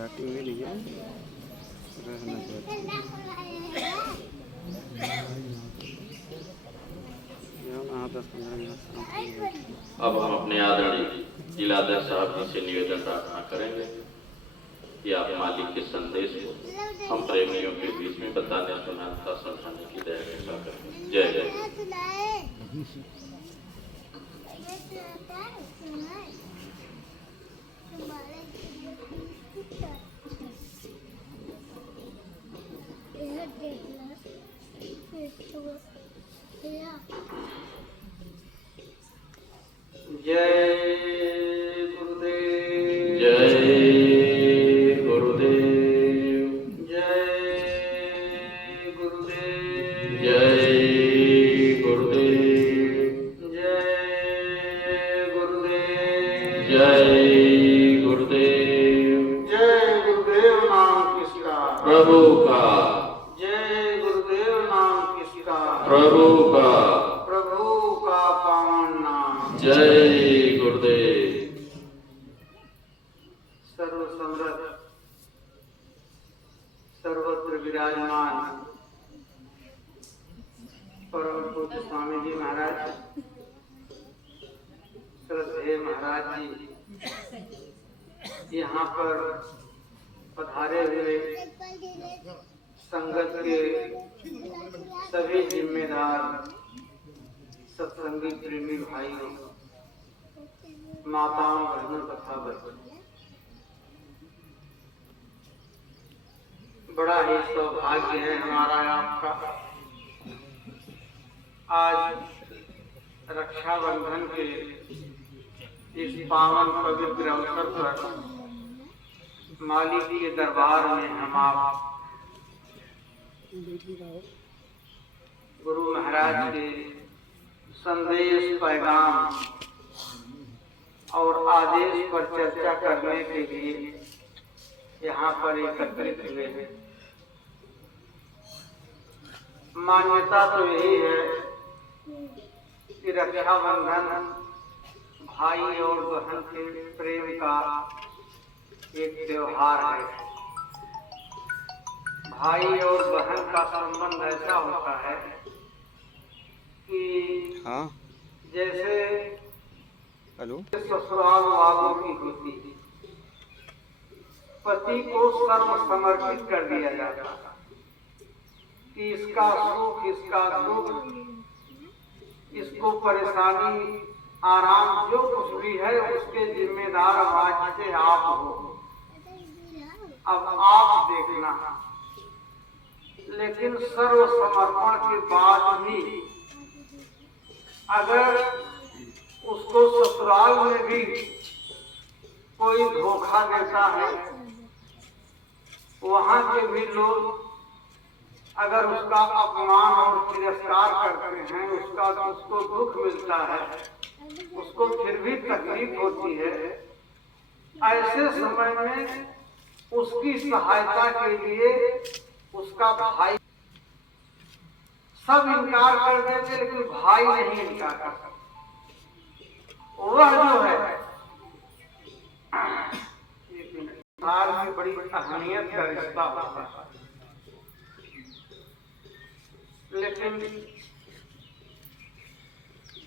Starting में लिया रहना चाहते यहाँ 10-15 मिनट। अब हम अपने आदरणीय जिलाध्यक्ष साहब जी से निवेदन प्रार्थना करेंगे कि आप मालिक के संदेश को हम प्रेमियों के बीच में बताने सुनाने समझाने की दया करें। जय जय। जय गुरुदेव। जय गुरुदेव। जय गुरुदेव। जय गुरुदेव। जय गुरुदेव। जय गुरुदेव। जय गुरुदेव नाम किसका? प्रभु का। जय गुरुदेव नाम किसका? प्रभु का। प्रभु का पावन नाम। जय गुरुदेव। सर्वसमर्थ सर्वत्र विराजमान परम पूज्य स्वामी जी महाराज, श्रद्धेय महाराज जी, यहाँ पर पधारे हुए संगत के सभी जिम्मेदार सत्संगी प्रेमी भाइयों, माताओं, बहनों तथा बच्चों, बड़ा ही सौभाग्य है हमारा आपका। आज रक्षाबंधन के इस पावन पवित्र अवसर पर मालिक के दरबार में हम आप गुरु महाराज के संदेश, पैगाम और आदेश पर चर्चा करने के लिए यहाँ पर एकत्रित हुए हैं। मान्यता तो यही है कि रक्षाबंधन भाई और बहन के प्रेम का एक त्योहार है। भाई और बहन का संबंध ऐसा होता है कि हाँ जैसे हेलो ससुराल वालों की होती है, पति को सर्व समर्पित कर दिया जाता है कि इसका सुख, इसका दुख, इसको परेशानी, आराम, जो कुछ भी है उसके जिम्मेदार आज से आप हो। अब आप देखना। लेकिन सर्व समर्पण के बाद भी अगर उसको ससुराल में भी कोई धोखा देता है, वहां के भी लोग अगर उसका अपमान और तिरस्कार करते हैं, उसको दुख मिलता है, उसको फिर भी तकलीफ होती है, ऐसे समय में उसकी सहायता के लिए उसका भाई, सब इनकार कर देते लेकिन भाई नहीं इनकार कर सकता। वह जो है भार की बड़ी अहमियत का रिश्ता होता है। लेकिन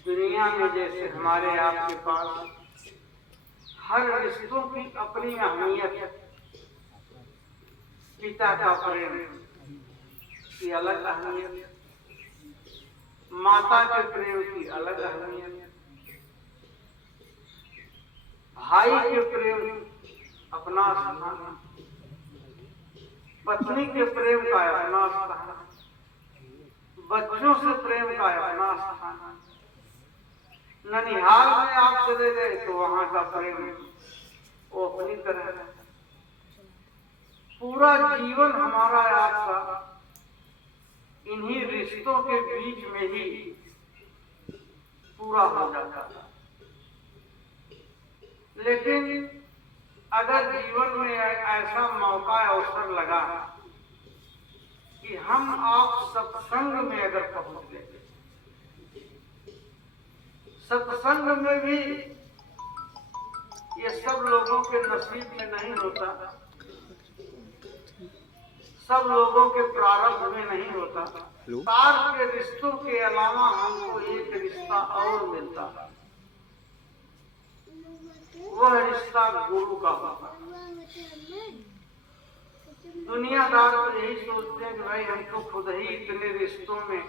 दुनिया में जैसे हमारे आपके पास हर रिश्तों की अपनी अहमियत है। पिता का प्रेम की अलग अहमियत, माता के प्रेम की अलग अहमियत, भाई के प्रेम अपना स्थान, पत्नी के प्रेम का अपना स्थान, बच्चों से प्रेम का अपना स्थान। ननिहाल में आप चले गए तो वहां का प्रेम वो अपनी तरह है। पूरा जीवन हमारा आपका इन्हीं रिश्तों के बीच में ही पूरा हो जाता है। लेकिन अगर जीवन में ऐसा मौका अवसर लगा कि हम आप सत्संग में अगर पहुंच गए, सत्संग में भी ये सब लोगों के नसीब में नहीं होता। सब लोगों के प्रारब्ध में नहीं होता। हेलो। सार के रिश्तों के अलावा हमको एक रिश्ता और मिलता है, वह रिश्ता गुरु का होता है। दुनियादार तो यही सोचते हैं कि भाई हम तो खुद ही इतने रिश्तों में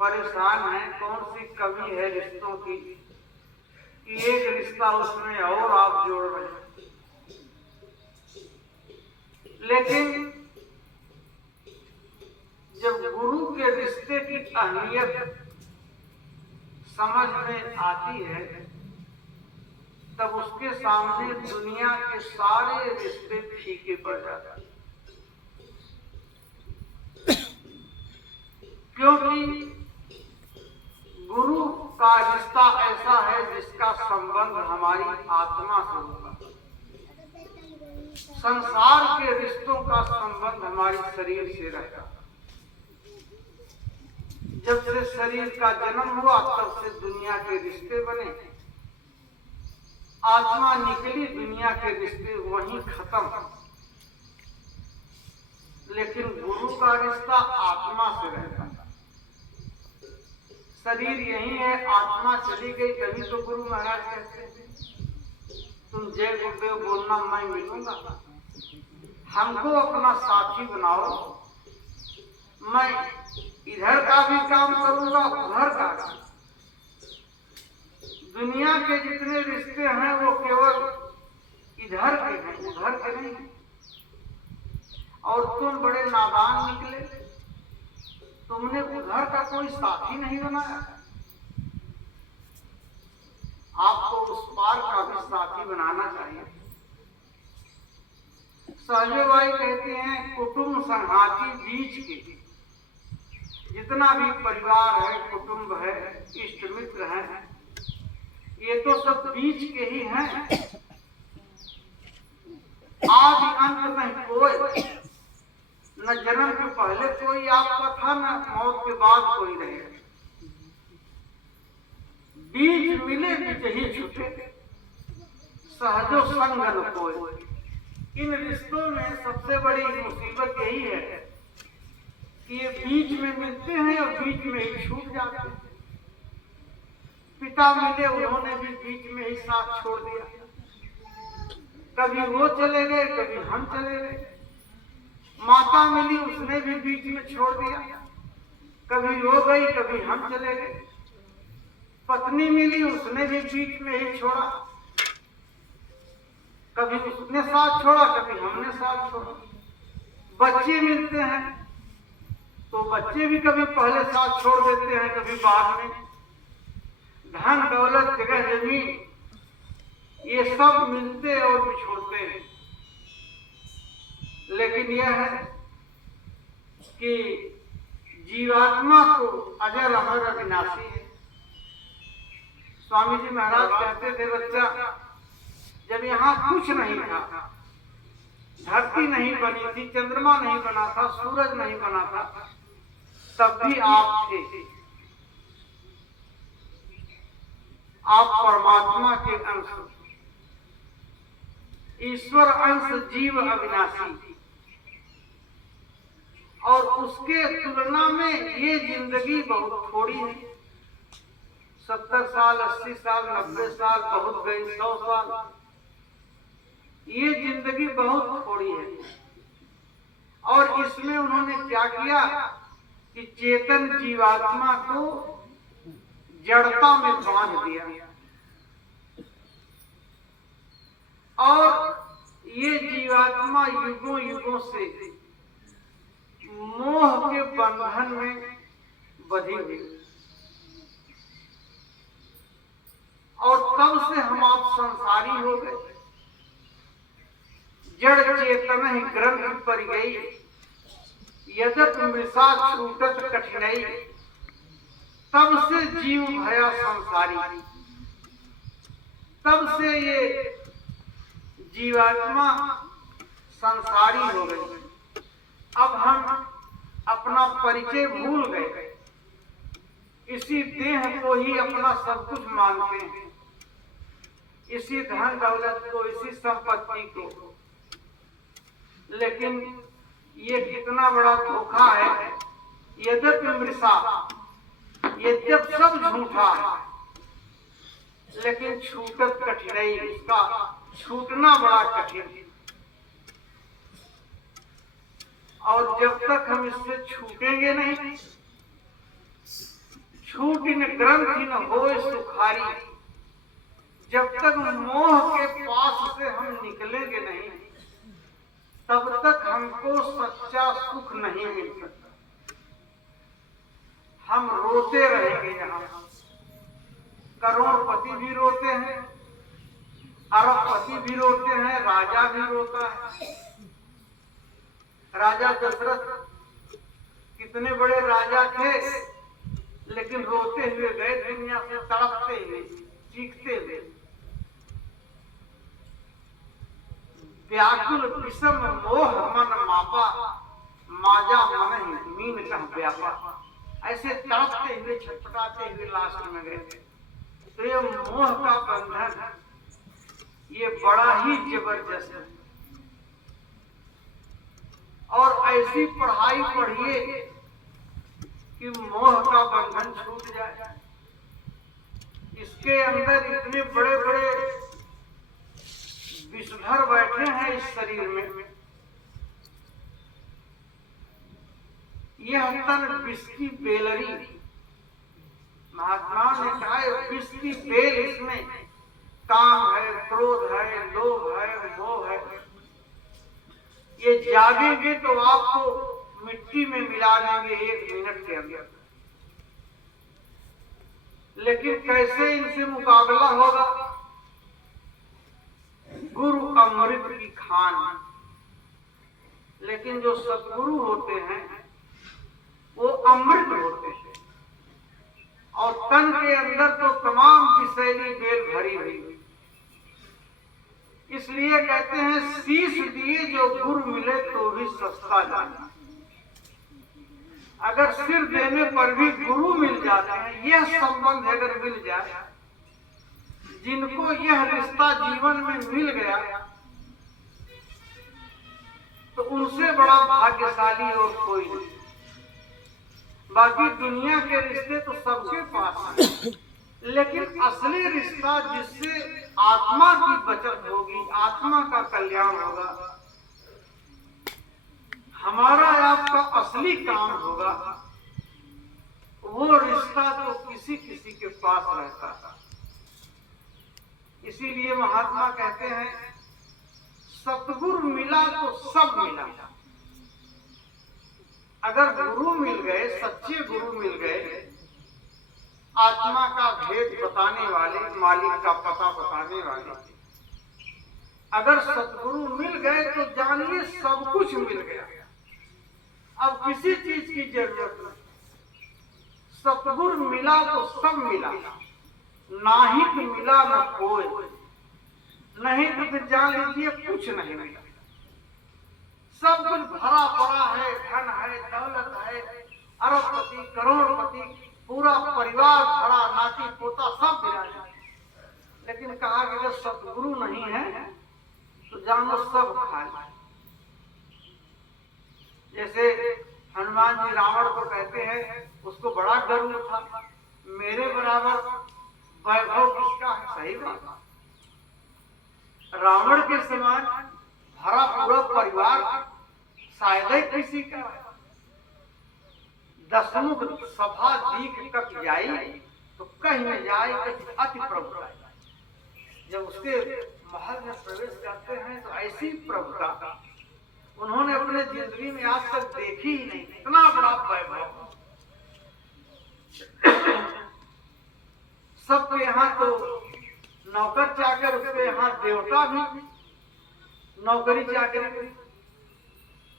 परेशान हैं, कौन सी कमी है रिश्तों की कि एक रिश्ता उसमें और आप जोड़ रहे हैं। लेकिन जब गुरु के रिश्ते की अहमियत समझ में आती है, तब उसके सामने दुनिया के सारे रिश्ते फीके पड़ जाते हैं। क्योंकि गुरु का रिश्ता ऐसा है जिसका संबंध हमारी आत्मा से होता है। संसार के रिश्तों का संबंध हमारे शरीर से रहता है। जब से शरीर का जन्म हुआ तब से दुनिया के रिश्ते बने, आत्मा निकली, दुनिया के रिश्ते वहीं खत्म। लेकिन गुरु का रिश्ता आत्मा से रहता है। शरीर यही है, आत्मा चली गई, तभी तो गुरु महाराज कहते हैं तुम जय गुरुदेव बोलना, मैं मिलूंगा। हमको अपना साथी बनाओ, मैं इधर का भी काम करूंगा, उधर का भी। दुनिया के जितने रिश्ते हैं वो केवल इधर के हैं, उधर के नहीं। और तुम बड़े नादान निकले, तुमने उधर का कोई साथी नहीं बनाया। आपको उस पार का भी साथी बनाना चाहिए। सहजोबाई कहते हैं कुटुंब संघाती बीच के, जितना भी परिवार है, कुटुंब है, इष्ट मित्र हैं, ये तो सब बीच के ही हैं। आदि अंत नहीं कोई, न जन्म के पहले कोई आपका था, न मौत के बाद कोई रहेगा। बीज मिले बीच ही छूटे, सहजो संग न कोई। इन रिश्तों में सबसे बड़ी मुसीबत यही है कि ये बीच में मिलते हैं और बीच में ही छूट जाते हैं। पिता मिले, उन्होंने भी बीच में ही साथ छोड़ दिया। कभी वो चले गए, कभी हम चले गए। माता मिली, उसने भी बीच में छोड़ दिया। कभी वो गई, कभी हम चले गए। पत्नी मिली, उसने भी बीच में ही छोड़ा। कभी उसने साथ छोड़ा, कभी हमने साथ छोड़ा। बच्चे मिलते हैं तो बच्चे भी कभी पहले साथ छोड़ देते हैं, कभी बाद में। धन दौलत जगह जमीन, ये सब मिलते और बिछोड़ते हैं। लेकिन यह है कि जीवात्मा तो अजर अमर अविनाशी है। स्वामी जी महाराज कहते थे, बच्चा जब यहाँ कुछ नहीं था, धरती नहीं बनी थी, चंद्रमा नहीं बना था, सूरज नहीं बना था, तब भी आप थे। आप परमात्मा के अंश, ईश्वर अंश, जीव अविनाशी। और उसके तुलना में ये जिंदगी बहुत थोड़ी है। 70 साल, 80 साल, 90 साल बहुत गई, 100 साल, ये जिंदगी बहुत थोड़ी है। और इसमें उन्होंने क्या किया कि चेतन जीवात्मा को जड़ता में बांध दिया। और ये जीवात्मा युगों युगों से मोह के बंधन में बंधी हुई। और तब से हम आप संसारी हो गए। जड़ चेतन ही ग्रंथ पर गई, यदत मृषा छूटत कठिनाई। तब से जीव भया संसारी, तब से ये जीवात्मा संसारी हो गई। अब हम अपना परिचय भूल गए, इसी देह को ही अपना सब कुछ मानते हैं, इसी धन दौलत को, इसी संपत्ति को। लेकिन ये कितना बड़ा धोखा है। यद्यपि मृषा, यद्यप सब झूठा है, लेकिन छूटत कठिनाई, इसका छूटना बड़ा कठिन है। और जब तक हम इससे छूटेंगे नहीं, छूट इन ग्रंथि न होए सुखारी, जब तक मोह के पास से हम निकलेंगे नहीं, तब तक हमको सच्चा सुख नहीं मिल सकता। हम रोते रहेंगे यहाँ। करोड़पति भी रोते हैं, अरबपति भी रोते हैं, राजा भी रोता है। राजा दशरथ कितने बड़े राजा थे, लेकिन रोते हुए गए दुनिया से, तड़पते हुए, चीखते हुए। व्याकुल विषम मोह मन मापा, माजा मन ही मीन कह व्यापा। ऐसे तड़पते हुए, छटपटाते हुए लास्ट में गए। तो ये मोह का बंधन, ये बड़ा ही जबरदस्त है। और ऐसी पढ़ाई पढ़िए कि मोह का बंधन छूट जाए। इसके अंदर इतने बड़े बड़े विषधर बैठे हैं इस शरीर में। यह तन विष की बेलरी, महात्मा ने कहा विष की बेल इसमें काम है, क्रोध है, लोभ है, मोह है। ये जागेंगे तो आपको मिट्टी में मिला देंगे 1 मिनट के अंदर। लेकिन कैसे इनसे मुकाबला होगा? गुरु अमृत की खान। लेकिन जो सद्गुरु होते हैं वो अमृत होते हैं, और तन के अंदर तो तमाम विषैली बेल भरी हुई। इसलिए कहते हैं शीश दिए जो गुरु मिले तो भी सस्ता जाना। अगर सिर देने पर भी गुरु मिल जाते हैं, यह संबंध अगर मिल जाए, जिनको यह रिश्ता जीवन में मिल गया, तो उनसे बड़ा भाग्यशाली और कोई नहीं। बाकी दुनिया के रिश्ते तो सबके पास हैं, लेकिन असली रिश्ता जिससे आत्मा की बचत होगी, आत्मा का कल्याण होगा, हमारा आपका असली काम होगा, वो रिश्ता तो किसी किसी के पास रहता है। इसीलिए महात्मा कहते हैं सतगुरु मिला तो सब मिला। अगर गुरु मिल गए, सच्चे गुरु मिल गए, आत्मा का भेद बताने वाले, मालिक का पता बताने वाले, अगर सतगुरु मिल गए तो जानिए सब कुछ मिल गया। अब किसी चीज की जरूरत नहीं। सतगुरु मिला तो सब मिला, नाहित मिला न कोई, नहीं तो फिर जान लीजिए कुछ नहीं मिला। सब कुछ भरा पड़ा है, धन है, दौलत है, अरबपति, करोड़पति, पूरा परिवार भरा, नाती पोता सब मिला। लेकिन कहा कि अगर सतगुरु नहीं है तो जानो सब खाली। जैसे हनुमान जी रावण को कहते हैं, उसको बड़ा गर्व था, मेरे बराबर वैभव किसका है? सही बात। रावण के समान भरा पूरा परिवार शायद ही किसी का। दसमुख सभा दीख कब जाई, तो कहीं न जाए अति प्रभुता। जब उसके महल में प्रवेश करते हैं तो ऐसी प्रभुता उन्होंने अपने जिंदगी में आज तक देखी ही नहीं। इतना बड़ा वैभव। सबके यहाँ तो नौकर चाकर, उसके यहाँ देवता भी नौकरी चाकरी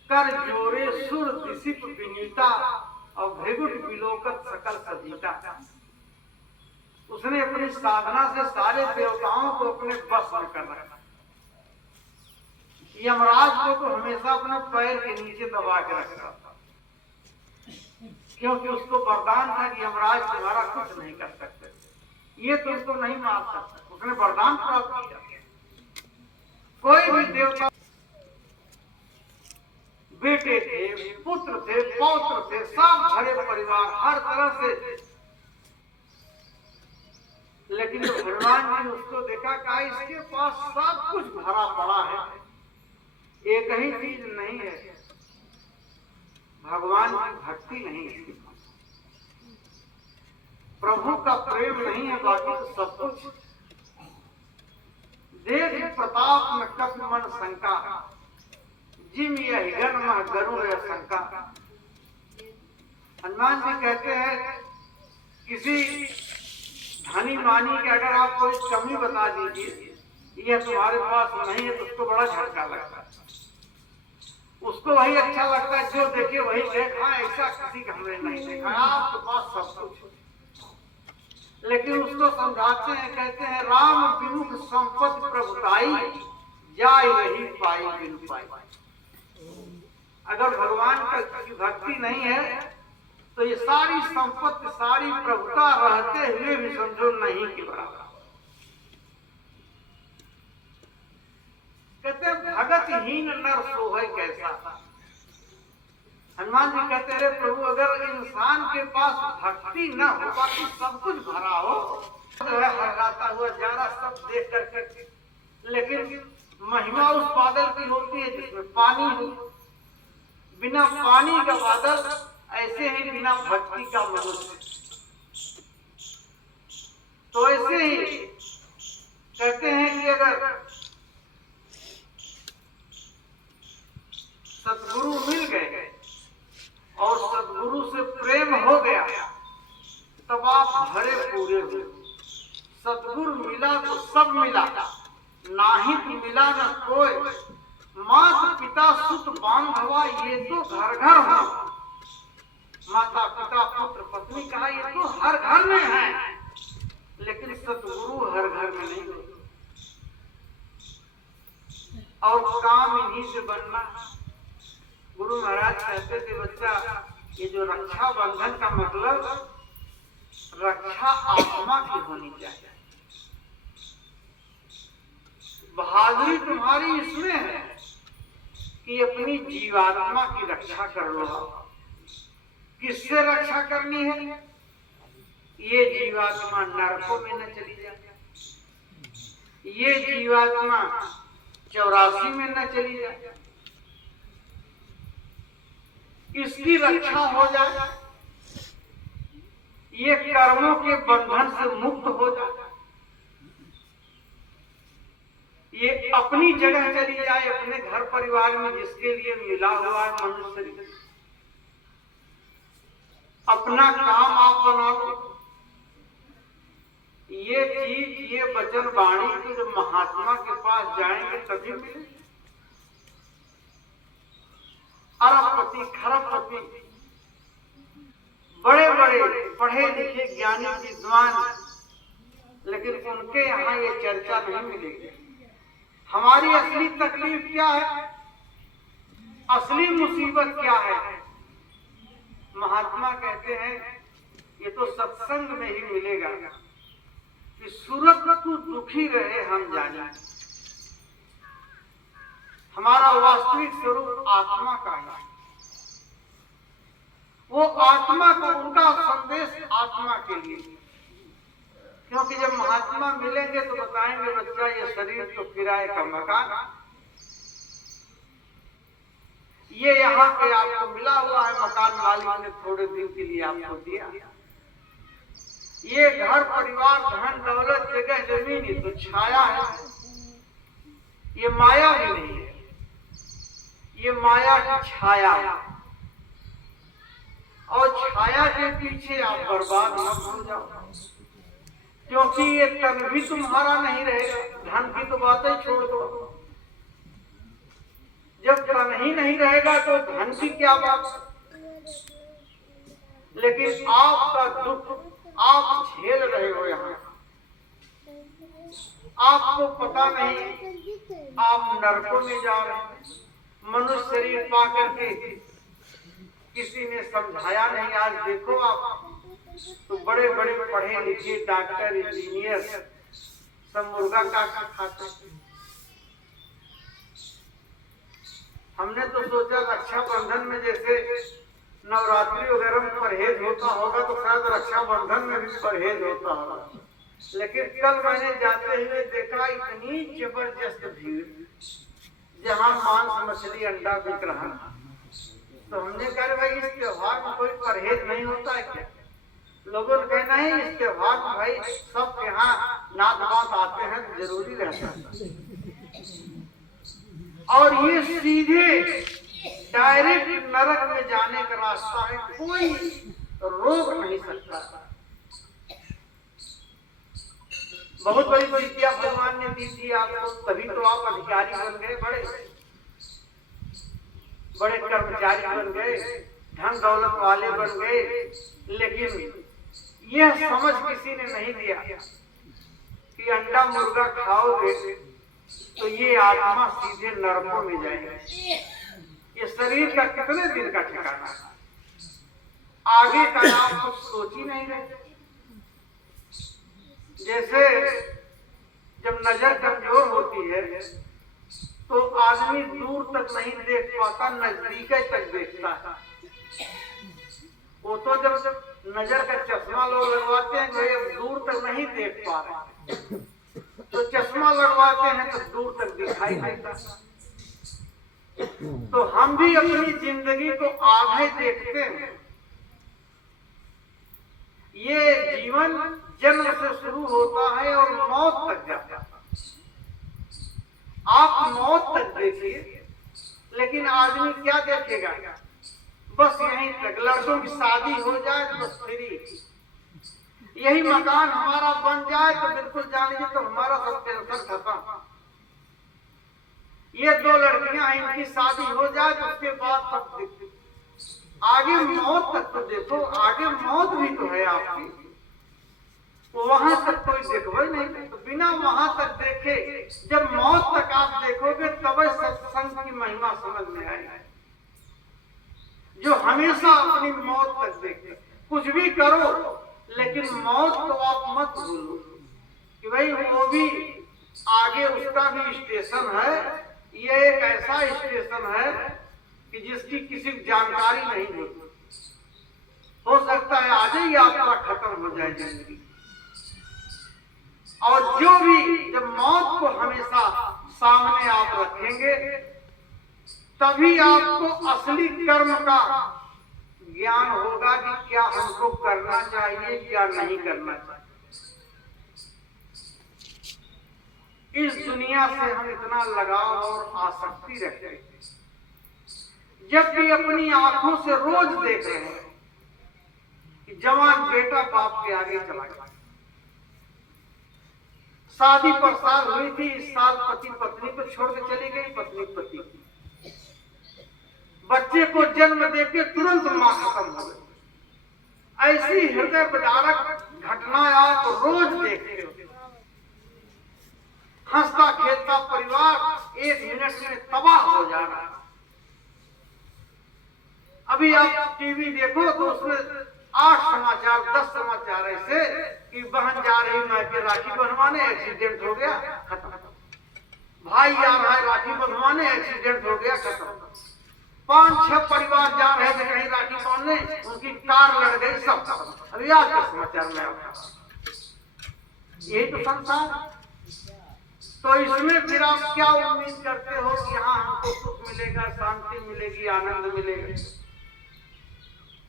कर जोरे सुर दिसिप विनीता और भृगुट विलोकत सकल सजीता। उसने अपनी साधना से सारे देवताओं को अपने बस में कर रखा। यमराज को तो हमेशा अपने पैर के नीचे दबा के रखा था, क्योंकि उसको वरदान था कि यमराज तुम्हारा कुछ नहीं कर सकते, ये तुमको नहीं मार सकते। उसने वरदान प्राप्त किया। कोई भी देवता बेटे थे, पुत्र थे, पौत्र थे, सब भरे परिवार, हर तरह से। लेकिन जब हनुमान जी ने उसको देखा, कहा इसके पास सब कुछ भरा पड़ा है, एक ही चीज नहीं है, भगवान की भक्ति नहीं है इसके पास, प्रभु का प्रेम नहीं है, बाकी तो सब कुछ। देख प्रताप में कप मन शंका, जिम यह गण गरुड़ शंका। हनुमान जी कहते हैं किसी धनी मानी के अगर आप कोई कमी बता दीजिए, यह तुम्हारे पास नहीं है, तो उसको बड़ा झटका लगता है, उसको वही अच्छा लगता है, जो देखे वही देखा, ऐसा किसी का हमने नहीं देखा, आपके पास सब कुछ। लेकिन उसको समझाते हैं, कहते हैं राम विमुख संपत्ति प्रभुताई, जाय रही पाई बिन पाई। अगर भगवान की भक्ति नहीं है तो ये सारी संपत्ति, सारी प्रभुता रहते हुए भी समझो नहीं के बराबर। कहते भगतहीन नर सोहै कैसा। हनुमान जी कहते हैं प्रभु अगर इंसान के पास भक्ति न हो, बाकी सब कुछ भरा हो, हराता हुआ जारा सब देख करके, लेकिन महिमा उस बादल की होती है जिसमें पानी हो। बिना पानी का बादल, ऐसे ही बिना भक्ति का मनुष्य। तो ऐसे ही कहते हैं कि अगर सद्गुरु मिल गए और सद्गुरु से प्रेम हो गया, तब आप भरे पूरे हो। सद्गुरु मिला तो सब मिला, नाहित मिला न कोई। माता पिता सुत बांधवा, ये तो घर घर हो। माता पिता पुत्र पत्नी कहा, ये तो हर घर में है, लेकिन सतगुरु हर घर में नहीं होते। और काम इन्हीं से बनना। गुरु महाराज कहते थे बच्चा, ये जो रक्षा बंधन का मतलब रक्षा आत्मा की होनी चाहिए। बहादुरी तुम्हारी इसमें है कि अपनी जीवात्मा की रक्षा कर लो। किससे रक्षा करनी है? ये जीवात्मा नरकों में न चली जाए, ये जीवात्मा 84 में न चली जाए, इसकी रक्षा हो जाए, ये कर्मों के बंधन से मुक्त हो जाए, ये अपनी जगह चली जाए, अपने घर परिवार में जिसके लिए मिला हुआ है मनुष्य शरीर, अपना काम आप बना लो। ये चीज, ये वचन वाणी तो जब महात्मा के पास जाएंगे तभी मिलेगी। अरबपति, खरबपति, बड़े बड़े पढ़े लिखे ज्ञानी विद्वान, लेकिन उनके यहाँ ये चर्चा नहीं मिलेगी। हमारी असली तकलीफ क्या है, असली मुसीबत क्या है? महात्मा कहते हैं ये तो सत्संग में ही मिलेगा कि सूरत तू दुखी रहे हम जाने। हमारा वास्तविक स्वरूप आत्मा का है। वो आत्मा को, उनका संदेश आत्मा के लिए। क्योंकि जब महात्मा मिलेंगे तो बताएंगे बच्चा ये शरीर तो किराए का मकान, ये यहाँ पे आपको मिला हुआ है, मकान मालिक ने थोड़े दिन के लिए आपको दिया। ये घर परिवार धन दौलत जगह जमीन ये तो छाया है, ये माया भी नहीं है, ये माया की छाया है। और छाया के पीछे आप बर्बाद मत हो जाओ, क्योंकि ये तन भी तुम्हारा नहीं रहेगा। धन की तो बात ही छोड़ दो, जब तन ही नहीं रहेगा तो धन की क्या बात। लेकिन आपका दुख आप झेल रहे हो, यहाँ आपको पता नहीं आप नरकों में जा रहे हैं। मनुष्य शरीर पा करके किसी ने समझाया नहीं। आज देखो आप तो बड़े बड़े पढ़े लिखे डॉक्टर, इंजीनियर सब मुर्गा काट खाते। हमने तो सोचा रक्षा बंधन में जैसे तो शायद रक्षाबंधन में भी परहेज होता होगा, लेकिन कल मैंने जाते हुए देखा इतनी जबरदस्त भीड़ जहाँ मांस मछली अंडा बिक रहा। तो हमने कहा भाई इस त्योहार में कोई परहेज नहीं होता है क्या? लोगों ने कहना है इस त्योहार में भाई सब यहाँ नात वात आते हैं तो जरूरी रहता है। और ये सीधे डायरेक्ट नरक में जाने का रास्ता है, कोई रोक नहीं सकता। बहुत बड़ी विद्या भगवान ने दी थी आपको, तभी तो आप अधिकारी बन गए, बड़े कर्मचारी बन गए, धन दौलत वाले बन गए। लेकिन यह समझ किसी ने नहीं दिया कि अंडा मुर्गा खाओगे तो ये आत्मा सीधे नरकों में जाएगी। ये शरीर का कितने दिन का ठिकाना है, आगे का आप कुछ सोच ही नहीं रहे। जैसे जब नजर कमजोर होती है तो आदमी दूर तक नहीं देख पाता, नजदीक तक देखता है। वो तो जब नजर का चश्मा लोग लगवाते हैं जो दूर तक नहीं देख पा रहे, तो चश्मा लगवाते हैं तो दूर तक दिखाई देता। तो हम भी अपनी जिंदगी को आगे देखते हैं। ये जीवन जन्म से शुरू होता है और मौत तक जाता है। आप मौत तक देखिए, लेकिन आदमी क्या देखेगा? बस यहीं तक। लड़कों की शादी हो जाए तो बस फ्री, यही मकान हमारा बन जाए तो बिल्कुल जान लीजिए तो हमारा सब टेंशन खत्म। ये 2 लड़कियां इनकी शादी हो जाए तो उसके बाद सब दिखते। आगे मौत तक तो देखो, आगे मौत भी तो है आपकी, वहां तक कोई देखो ही नहीं। तो बिना वहां तक देखे जब मौत तक आप देखोगे तब सत्संग की महिमा समझ में आएगी। जो हमेशा अपनी मौत तक देखे, कुछ भी करो लेकिन मौत को आप मत भूलो कि भाई वो भी आगे उसका भी स्टेशन है। ये एक ऐसा स्टेशन है कि जिसकी किसी की जानकारी नहीं होती। हो सकता है आज ही यात्रा खत्म हो जाए जिंदगी। और जो भी जब मौत को हमेशा सामने आप रखेंगे तभी आपको असली कर्म का ज्ञान होगा कि क्या हमको करना चाहिए क्या नहीं करना चाहिए। इस दुनिया से हम इतना लगाव और आसक्ति रखते हैं, जब भी अपनी आंखों से रोज देख रहे हैं कि जवान बेटा बाप के आगे चला गया। शादी पर साल हुई थी, इस साल पति पत्नी को छोड़ के चली गई, पत्नी पति की। बच्चे को जन्म देके तुरंत मां खत्म हो गई। ऐसी हृदय विदारक घटनाएं आप रोज देखते हो। हंसता खेलता परिवार 1 मिनट में तबाह हो जा रहा है। अभी आप टीवी देखो तो उसमें 8 समाचार 10 समाचार ऐसे कि बहन जा रही मायके राखी बंधवाने, एक्सीडेंट हो गया, खत्म। भाई आ रहा है राखी बंधवाने, एक्सीडेंट हो गया, खत्म। 5-6 परिवार जा रहे थे कहीं राखी बांधने, उनकी कार लड़ गई, सब खत्म। अभी आज का समाचार में आपका यही तो संसार। तो इसमें फिर आप क्या उम्मीद करते हो कि यहाँ हमको सुख मिलेगा, शांति मिलेगी, आनंद मिलेगा?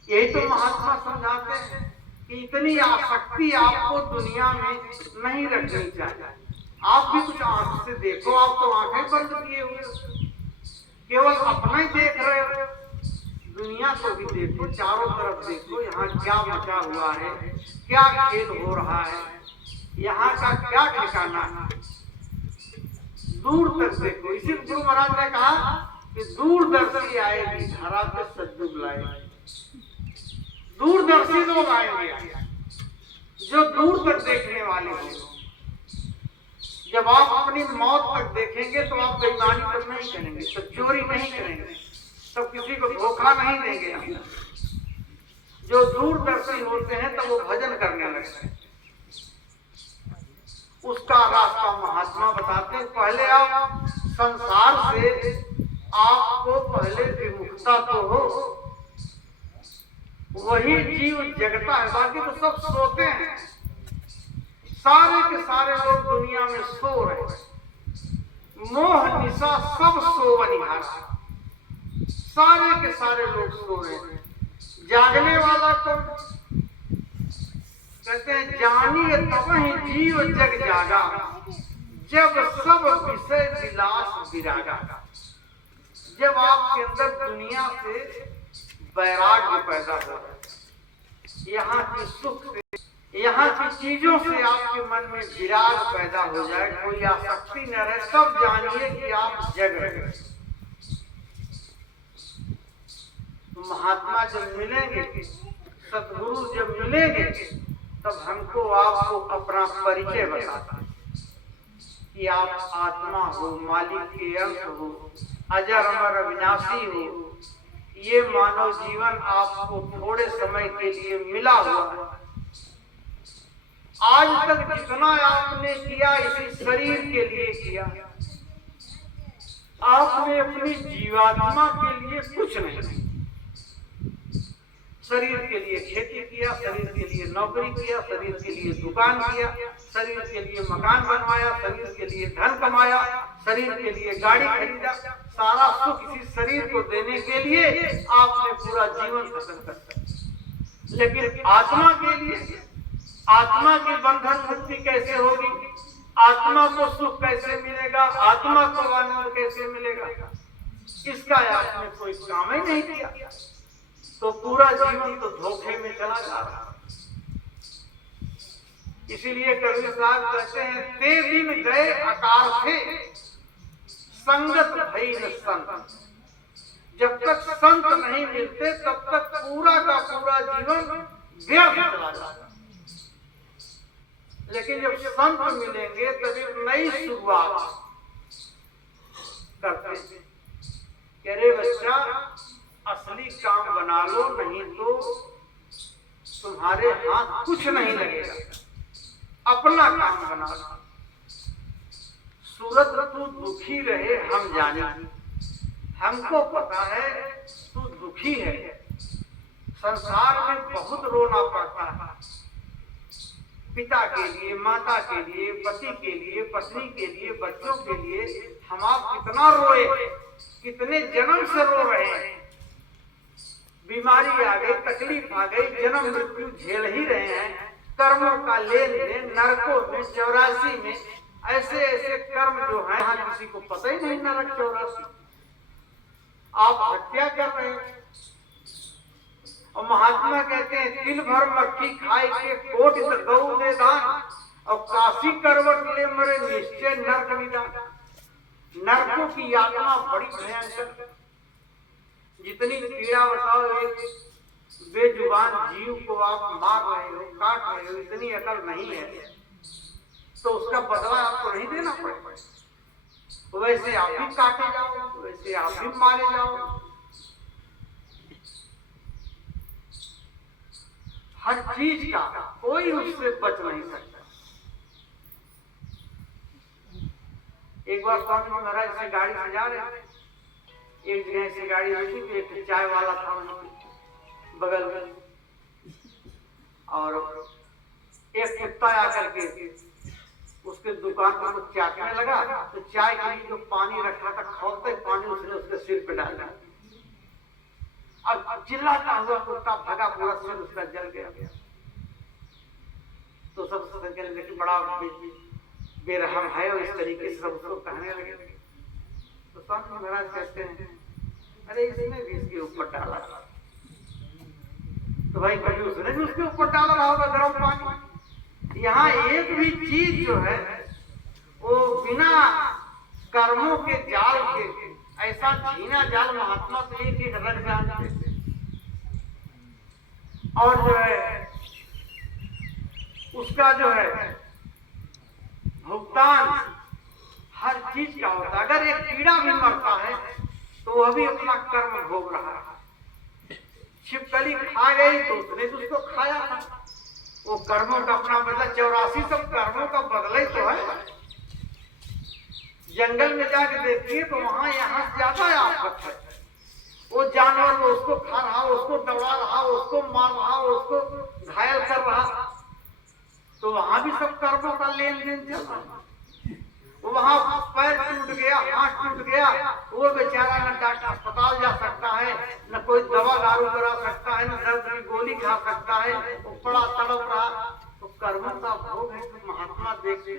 यही तो महात्मा समझाते हैं कि इतनी आसक्ति आपको दुनिया में नहीं रखनी चाहिए। आप भी कुछ आंख से देखो, आप तो आंखें बंद किए हुए केवल अपना ही देख रहे हो। दुनिया को भी देखो, चारों तरफ देखो, यहाँ क्या मचा हुआ है, क्या खेल हो रहा है, यहाँ का क्या ठिकाना है। दूर तक देखो। इसी गुरु महाराज ने कहा कि दूरदर्शी आएगी धरा पे सद्युग लाएगी। दूरदर्शी लोग आएंगे जो दूर तक देखने वाले होंगे। जब आप अपनी मौत तक देखेंगे तो आप बेईमानी तक नहीं करेंगे, तो चोरी नहीं करेंगे, तो किसी को धोखा नहीं देंगे। जो दूरदर्शी होते हैं तो वो भजन करने लगते हैं। उसका रास्ता महात्मा बताते हैं। पहले आप संसार से आपको पहले विमुखता तो हो, वही जीव जगता है, बाकी तो सब सोते हैं। सारे के सारे लोग दुनिया में सो रहे हैं। मोह निशा सब सोवनिहार, सारे के सारे लोग सो रहे हैं। जागने वाला कौन? कहते हैं जानिए तब ही जीव जग जागा, जब सब विषय विलास विरागा। जब आपके अंदर दुनिया से वैराग्य पैदा हो, यहाँ की सुख से, यहाँ की चीजों से आपके मन में विराग पैदा हो जाए, कोई आसक्ति न रहे, तब जानिए कि आप जग रहे हैं। तो महात्मा जब मिलेंगे, सद्गुरु जब मिलेंगे, तब हमको आपको अपना परिचय बताते हैं कि आप आत्मा हो, मालिक के अंश हो, अजर अमर अविनाशी हो। ये मानव जीवन आपको थोड़े समय के लिए मिला हुआ है। आज तक जितना आपने किया इसी शरीर के लिए किया। आपने अपनी जीवात्मा के लिए कुछ नहीं। शरीर के लिए खेती किया, शरीर के लिए नौकरी किया, शरीर के लिए दुकान किया, शरीर के लिए मकान बनवाया, शरीर के लिए धन कमाया, शरीर के लिए गाड़ी खरीदा। सारा सुख इसी शरीर को देने के लिए आपने पूरा जीवन खत्म कर दिया। लेकिन आत्मा के लिए, आत्मा की बंधन मुक्ति कैसे होगी? आत्मा को सुख कैसे मिलेगा? आत्मा को आनंद कैसे मिलेगा? इसका आपने कोई काम ही नहीं किया, तो पूरा जीवन तो धोखे में चला जा रहा। इसीलिए कबीर साहब कहते हैं, ते दिन गए आकार थे, संगत भई न संत। जब तक संत नहीं मिलते तब तक पूरा का पूरा जीवन व्यर्थ चला जाता। लेकिन जब संत मिलेंगे तभी नई शुरुआत करते हैं। कह रहे बच्चा, असली काम बना लो, नहीं तो तुम्हारे हाथ कुछ नहीं लगेगा। अपना काम बना लो। सूरत तू दुखी रहे हम जाने, हमको पता है तू दुखी है। संसार में बहुत रोना पड़ता है, पिता के लिए, माता के लिए, पति के लिए, पत्नी के लिए, बच्चों के लिए। हम आप कितना रोए, कितने जन्म से रो रहे हैं। बीमारी आ गई, तकलीफ आ गई, जन्म मृत्यु झेल ही रहे हैं। कर्मों का लेन देन, नरकों में, 84 में ऐसे ऐसे कर्म जो हैं, यहाँ किसी को पता ही नहीं नरक 84। आप हत्या कर रहे हैं। और महात्मा कहते हैं, दिल भर मक्खी खाए के कोट गौ दे दान, और काशी करवट ले मरे निश्चय नरक निदान। नरकों की यातना बड़ी भयंकर। जितनी पीड़ा बताओ, एक बेजुबान जीव को आप मार रहे हो, काट रहे हो, इतनी अकल नहीं है तो उसका बदला आपको नहीं देना पड़ेगा। वैसे आप भी काटे जाओ, वैसे आप भी मारे जाओ। हर चीज का कोई उससे बच नहीं सकता। एक बार स्वामी महाराज से गाड़ी से जा रहे थे, एक जगह से गाड़ी रुकी थी, एक चाय वाला था बगल में, और एक कुत्ता आकर के उसके दुकान पर कुछ चाटने लगा। तो चाय के लिए जो पानी रखा था, खौलते पानी उसने उसके सिर पे डाल दिया। अब चिल्लाता हुआ कुत्ता भगा, पूरा सिर उसका जल गया। तो सब कहने लगे कि बड़ा बेरहम है, और इस तरीके से सब उसको कहने लगे। तो स्वामी महाराज कहते हैं, अरे इसने भी इसके ऊपर डाला। तो भाई कभी उसने भी उसके ऊपर डाला रहा होगा गर्म पानी। यहाँ एक भी चीज जो है वो बिना कर्मों के जाल के, ऐसा छीना जाल महात्मा तो एक एक रख जानते थे। और जो है उसका जो है भुगतान हर चीज का होता है। अगर एक कीड़ा भी मरता है तो वह भी अपना कर्म भोग रहा है। छिपकली खा गई तो उसने भी उसको खाया था, वो कर्मों का अपना बदला। 84 सब कर्मों का बदला ही तो है। जंगल में जाके देखिए तो वहां यहाँ ज्यादा आफत है। वो जानवर वो उसको खा रहा, उसको दौड़ा रहा, उसको मार रहा, उसको घायल कर रहा, तो वहां भी सब कर्मों का लेन देन चल रहा। वहां पैर टूट गया, हाथ टूट गया, वो बेचारा न डॉक्टर अस्पताल जा सकता है, न कोई दवा दारू करा सकता है, न दर्द की गोली खा सकता है, वो पड़ा तड़प रहा। तो कर्मों का भोग है। तो महात्मा देखते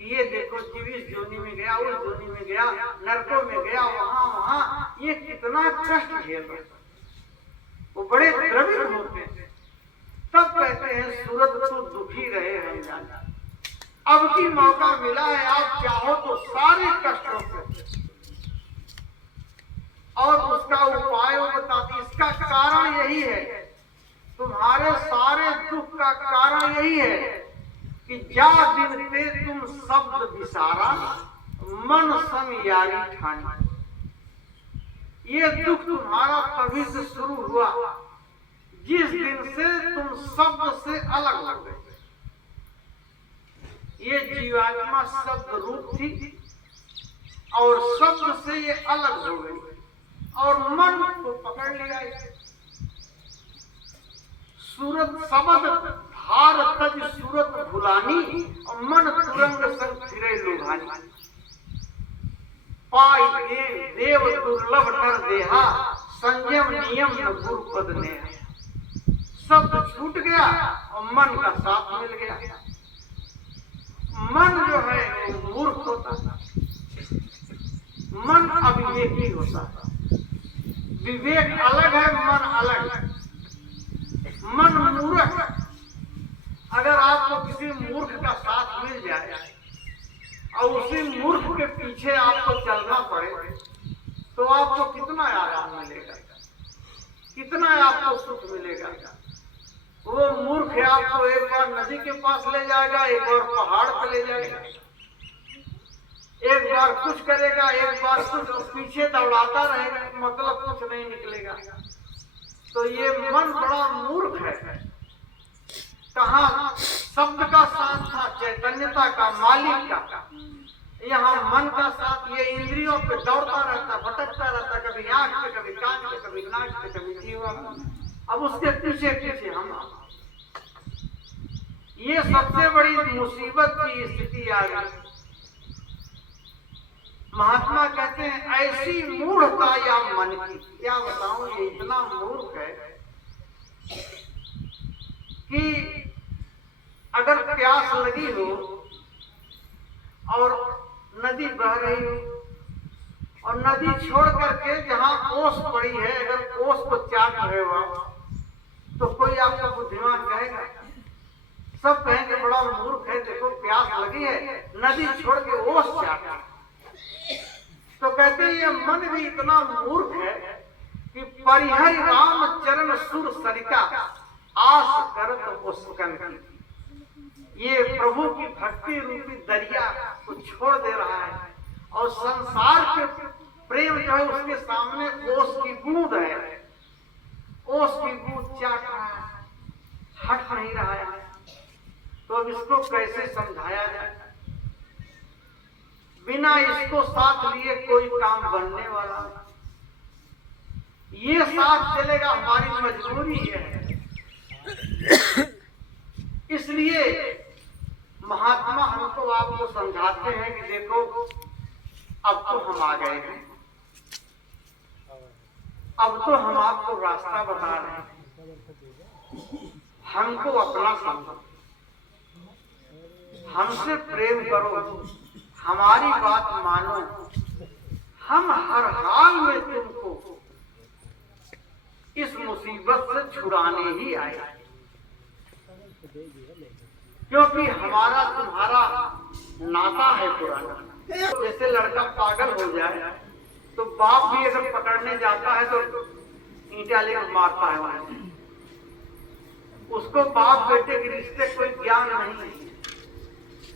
ये देखो जीव इस जोनी में गया, उस जोनी में गया, नरकों में गया, वहां ये कितना कष्ट झेल रहा। वो बड़े द्रवित होते हैं। तब कहते हैं सूरत तो दुखी रहे हम जाना। अब की मौका मिला है, आप चाहो तो सारे कष्टों से और उसका उपाय बताती। इसका कारण यही है, तुम्हारे सारे दुख का कारण यही है कि जा दिन पे तुम शब्द विसारा मन संग यारी ठानी। ये दुख तुम्हारा तभी से शुरू हुआ जिस दिन से तुम शब्द से अलग हो गए। ये जीवात्मा शब्द रूप थी और शब्द से ये अलग हो गई और मन को पकड़ लिया। सूरत शब्द धार तज सूरत भुलानी और मन तुरंग संग फिरे लुभानी। पाई देव दुर्लभ नर देहा संयम नियम न गुरुपद ने। शब्द छूट गया और मन का साथ मिल गया। मन जो है वो मूर्ख होता है, मन अविवेकी होता है। विवेक अलग है, मन अलग है। मन मूर्ख। अगर आपको किसी मूर्ख का साथ मिल जाए और उसी मूर्ख के पीछे आपको चलना पड़े तो आपको कितना आराम मिलेगा, कितना आपको सुख मिलेगा। वो मूर्ख है, आपको एक बार नदी के पास ले जाएगा, एक बार पहाड़ पे ले जाएगा, एक बार कुछ करेगा, एक बार कुछ, पीछे दौड़ाता रहेगा, मतलब कुछ नहीं निकलेगा। तो ये मन बड़ा मूर्ख है। कहाँ शब्द का साथ था, चैतन्यता का, मालिक का। यहाँ मन का साथ ये इंद्रियों पे दौड़ता रहता, भटकता रहता, कभी आंख पे, कभी कान पे, कभी नाक पे, कभी जीवा पे। अब उसके पीछे पीछे हम। ये सबसे बड़ी मुसीबत की स्थिति आ गई। महात्मा कहते हैं ऐसी मूढ़ता या मन की, क्या बताऊं, ये इतना मूर्ख है कि अगर प्यास लगी हो और नदी बह रही हो और नदी छोड़ करके जहां ओस पड़ी है, अगर ओस को चाट रहे हो तो कोई आपका बुद्धिमान कहेगा? सब कहेंगे बड़ा मूर्ख है, देखो प्यास लगी है, नदी छोड़ के ओस चाटा। तो कहते हैं ये मन भी इतना मूर्ख है कि परिहरि राम चरण सुर सरिता आस करत उसकन की। ये प्रभु की भक्ति रूपी दरिया को छोड़ दे रहा है और संसार के प्रेम जो है उसके सामने ओस की बूंद है, ओस की बूंद चाट रहा है, हट नहीं रहा है। तो अब इसको कैसे समझाया जाए? बिना इसको साथ लिए कोई काम बनने वाला, ये साथ चलेगा, हमारी मजबूरी है। इसलिए महात्मा हमको आपको समझाते हैं कि देखो अब तो हम आ गए हैं, अब तो हम आपको रास्ता बता रहे हैं, हमको अपना समझो, हमसे प्रेम करो, हमारी बात मानो, हम हर हाल में तुमको इस मुसीबत से छुड़ाने ही आए, क्योंकि हमारा तुम्हारा नाता है पुराना। जैसे लड़का पागल हो जाए तो बाप भी अगर पकड़ने जाता है तो ईंटा लेकर मारता है वहां। उसको बाप बेटे के रिश्ते कोई ज्ञान नहीं है।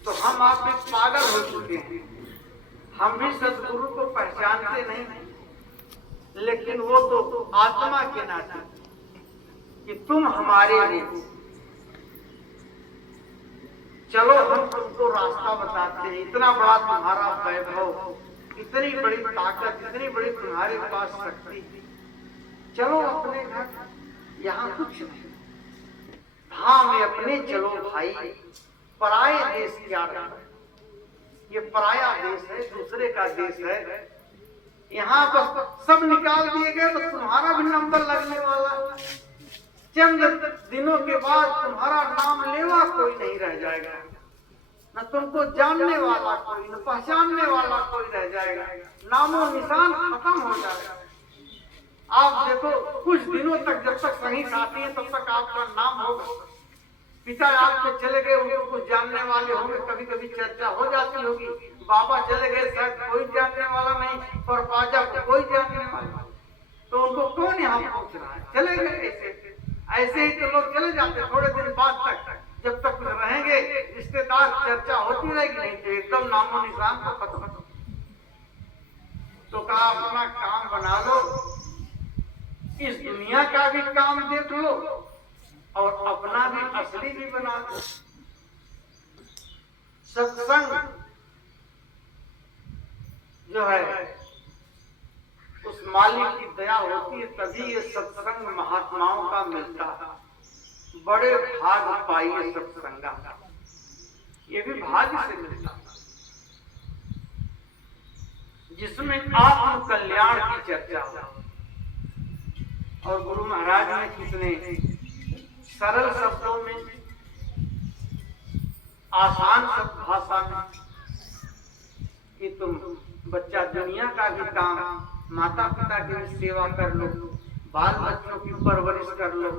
तो हम आप भी पागल हो चुके हैं, हम भी सदगुरु को पहचानते नहीं, लेकिन वो तो आत्मा के नाते कि तुम हमारे हो, चलो हम तुमको रास्ता बताते हैं। इतना बड़ा तुम्हारा वैभव, इतनी बड़ी ताकत, इतनी बड़ी तुम्हारे पास शक्ति, चलो अपने घर, यहाँ कुछ नहीं। धाम में अपने चलो भाई, पराये देश क्या रहा है। ये पराया देश है, दूसरे का देश है। यहाँ बस सब निकाल दिए गए तो तुम्हारा भी नंबर लगने वाला है। चंद दिनों के बाद तुम्हारा नाम लेवा कोई नहीं रह जाएगा, न तुमको जानने वाला कोई, न पहचानने वाला कोई रह जाएगा। नामो निशान खत्म हो जाएगा। आप देखो कुछ दिनों तक, जब तक सही साथी है तब तक आपका नाम होगा। पिता आपके चले गए, उनको कुछ जानने वाले होंगे, कभी कभी चर्चा हो जाती होगी। बाबा चले गए, शायद कोई जानने वाला नहीं, पर बाजा को कोई जानने वाला, तो उनको कौन यहाँ पहुंच रहा है। चले गए ऐसे ही तो लोग चले जाते। थोड़े दिन बाद तक जब तक रहेंगे रिश्तेदार, चर्चा होती रहेगी, नहीं तो एकदम नामो निशान को खत्म। तो कहा अपना काम बना लो, इस दुनिया का भी काम देख लो और अपना भी असली भी बना लो। सत्संग जो है उस मालिक की दया होती है, तभी ये सत्संग महात्माओं का मिलता है। बड़े भाग पाइए सत्संगा, ये भी भाग्य से मिलता है जिसमें आत्म कल्याण की चर्चा हो। और गुरु महाराज ने कितने सरल शब्दों में, आसान शब्द भाषा में, कि तुम बच्चा दुनिया का भी काम, माता पिता की भी सेवा कर लो, बाल बच्चों की परवरिश कर लो,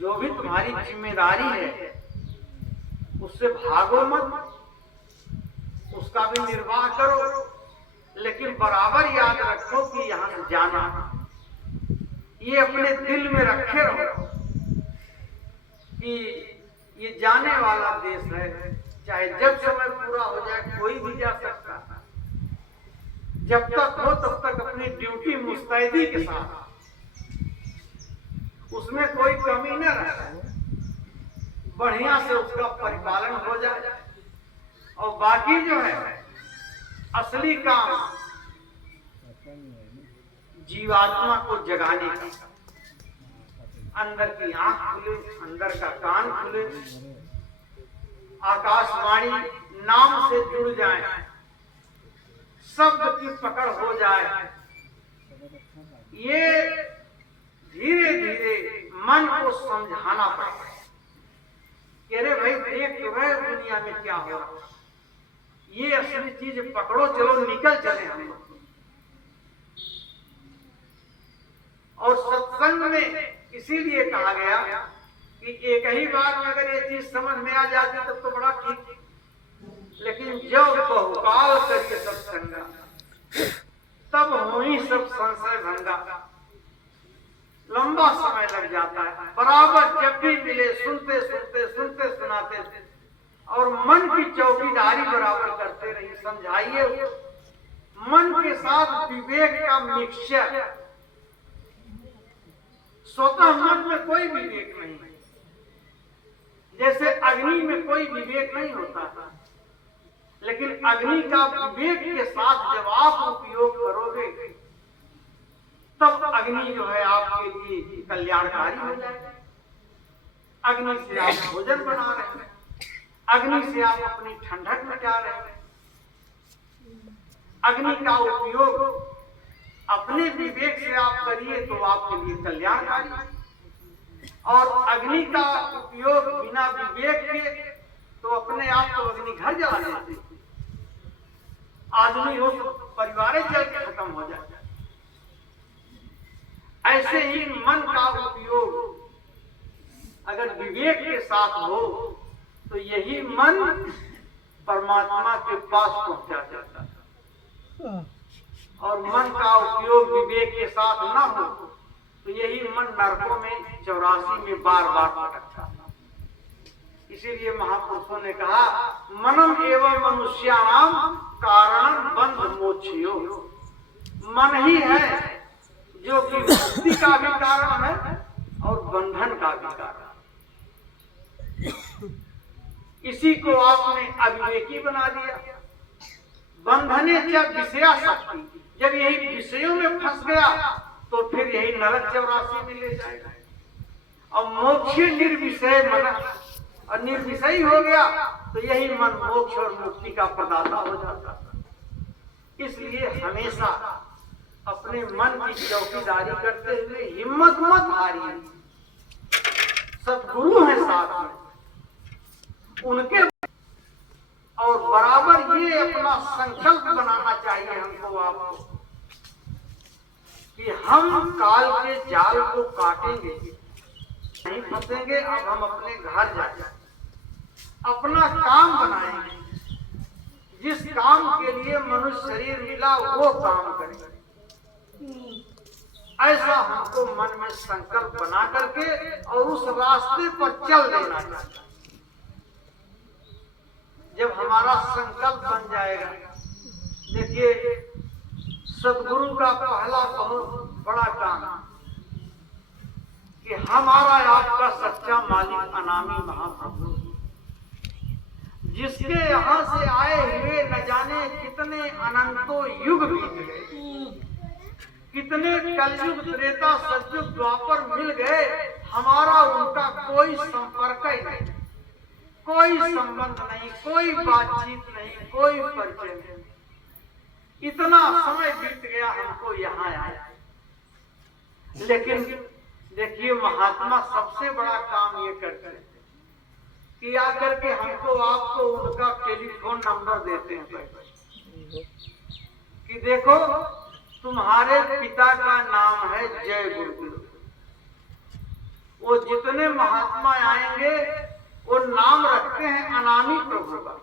जो भी तुम्हारी जिम्मेदारी है उससे भागो मत, उसका भी निर्वाह करो, लेकिन बराबर याद रखो कि यहाँ से जाना, ये अपने दिल में रखे रहो कि ये जाने वाला देश है। चाहे जब समय पूरा हो जाए कोई भी जा सकता है। जब तक हो तब तक अपनी ड्यूटी मुस्तैदी के साथ, उसमें कोई कमी न रहे, बढ़िया से उसका परिपालन हो जाए। और बाकी जो है असली काम जीवात्मा को जगाने का, अंदर की आंख खुले, अंदर का कान खुले, आकाशवाणी नाम से जुड़ जाए, शब्द की पकड़ हो जाए। ये धीरे धीरे मन को समझाना पड़ेगा कि अरे भाई देख तो है दुनिया में क्या हो रहा, ये असली चीज पकड़ो, चलो निकल चले हम लोग। और सत्संग में इसीलिए कहा गया कि एक ही बार में अगर ये चीज समझ में आ जाती तब तो बड़ा ठीक, लेकिन जब बहुकाल करके सत्संगा तब वही सब संशय भंगा। लंबा समय लग जाता है, बराबर जब भी मिले सुनते सुनते सुनते सुनाते थे, और मन की चौकीदारी बराबर करते रहिए। समझाइए, मन के साथ विवेक का मिक्सचर, स्वतः मन में कोई विवेक नहीं है, जैसे अग्नि में कोई विवेक नहीं होता था, लेकिन अग्नि का विवेक के साथ जब आप उपयोग करोगे तब अग्नि जो है आपके लिए कल्याणकारी हो जाएगा। अग्नि से आप भोजन बना रहे हैं, अग्नि से आप अपनी ठंडक मिटा रहे हैं। अग्नि का उपयोग अपने विवेक से आप करिए तो आपके लिए कल्याणकारी, और अग्नि का उपयोग बिना विवेक के तो अपने आप को अग्नि घर जला देते, आदमी हो तो परिवार जल के खत्म हो जाता। ऐसे ही मन का उपयोग अगर विवेक के साथ हो तो यही मन परमात्मा के पास पहुंचा जाता है, और मन का उपयोग विवेक के साथ न हो तो यही मन नरकों में 84 में बार बार भटकता है। इसीलिए महापुरुषों ने कहा मनम एवं मनुष्याणाम कारण बंध मोक्षयो। मन ही है जो कि मुक्ति का भी कारण है और बंधन का भी कारण। इसी को आपने अविवेकी बना दिया। बंधने क्या विषया शक्ति, जब यही विषयों में फंस गया तो फिर यही नरक 84 में ले जाएगा। और मोक्ष निर्विषय मन, और निर्विषय हो गया तो यही मन मोक्ष और मुक्ति का प्रदाता हो जाता। इसलिए हमेशा अपने मन की चौकीदारी करते हुए हिम्मत मत हारिए। सदगुरु है साथ में, उनके और बराबर ये अपना संकल्प बनाना चाहिए हमको आपको कि हम काल के जाल को काटेंगे, नहीं फंसेंगे। अब हम अपने घर जाएंगे, अपना काम बनाएंगे, जिस काम के लिए मनुष्य शरीर मिला वो काम करेंगे। ऐसा हमको मन में संकल्प बना करके और उस रास्ते पर चल देना चाहिए। जब हमारा संकल्प बन जाएगा, देखिए सदगुरु का पहला बहुत बड़ा काम कि हमारा आपका सच्चा मालिक अनामी महाप्रभु, जिसके यहाँ से आए हुए न जाने कितने अनंतों युग बीत गए, कितने कलयुग त्रेता सतयुग द्वापर मिल गए, हमारा उनका कोई संपर्क ही नहीं, कोई संबंध नहीं, कोई बातचीत नहीं, कोई परिचय नहीं। इतना समय बीत गया हमको यहाँ आया। लेकिन देखिए महात्मा सबसे बड़ा काम ये करते हैं कि आकर के हमको आपको उनका टेलीफोन नंबर देते हैं कि देखो तुम्हारे पिता का नाम है जय गुरुदेव। वो जितने महात्मा आएंगे वो नाम रखते हैं अनामी प्रभु का।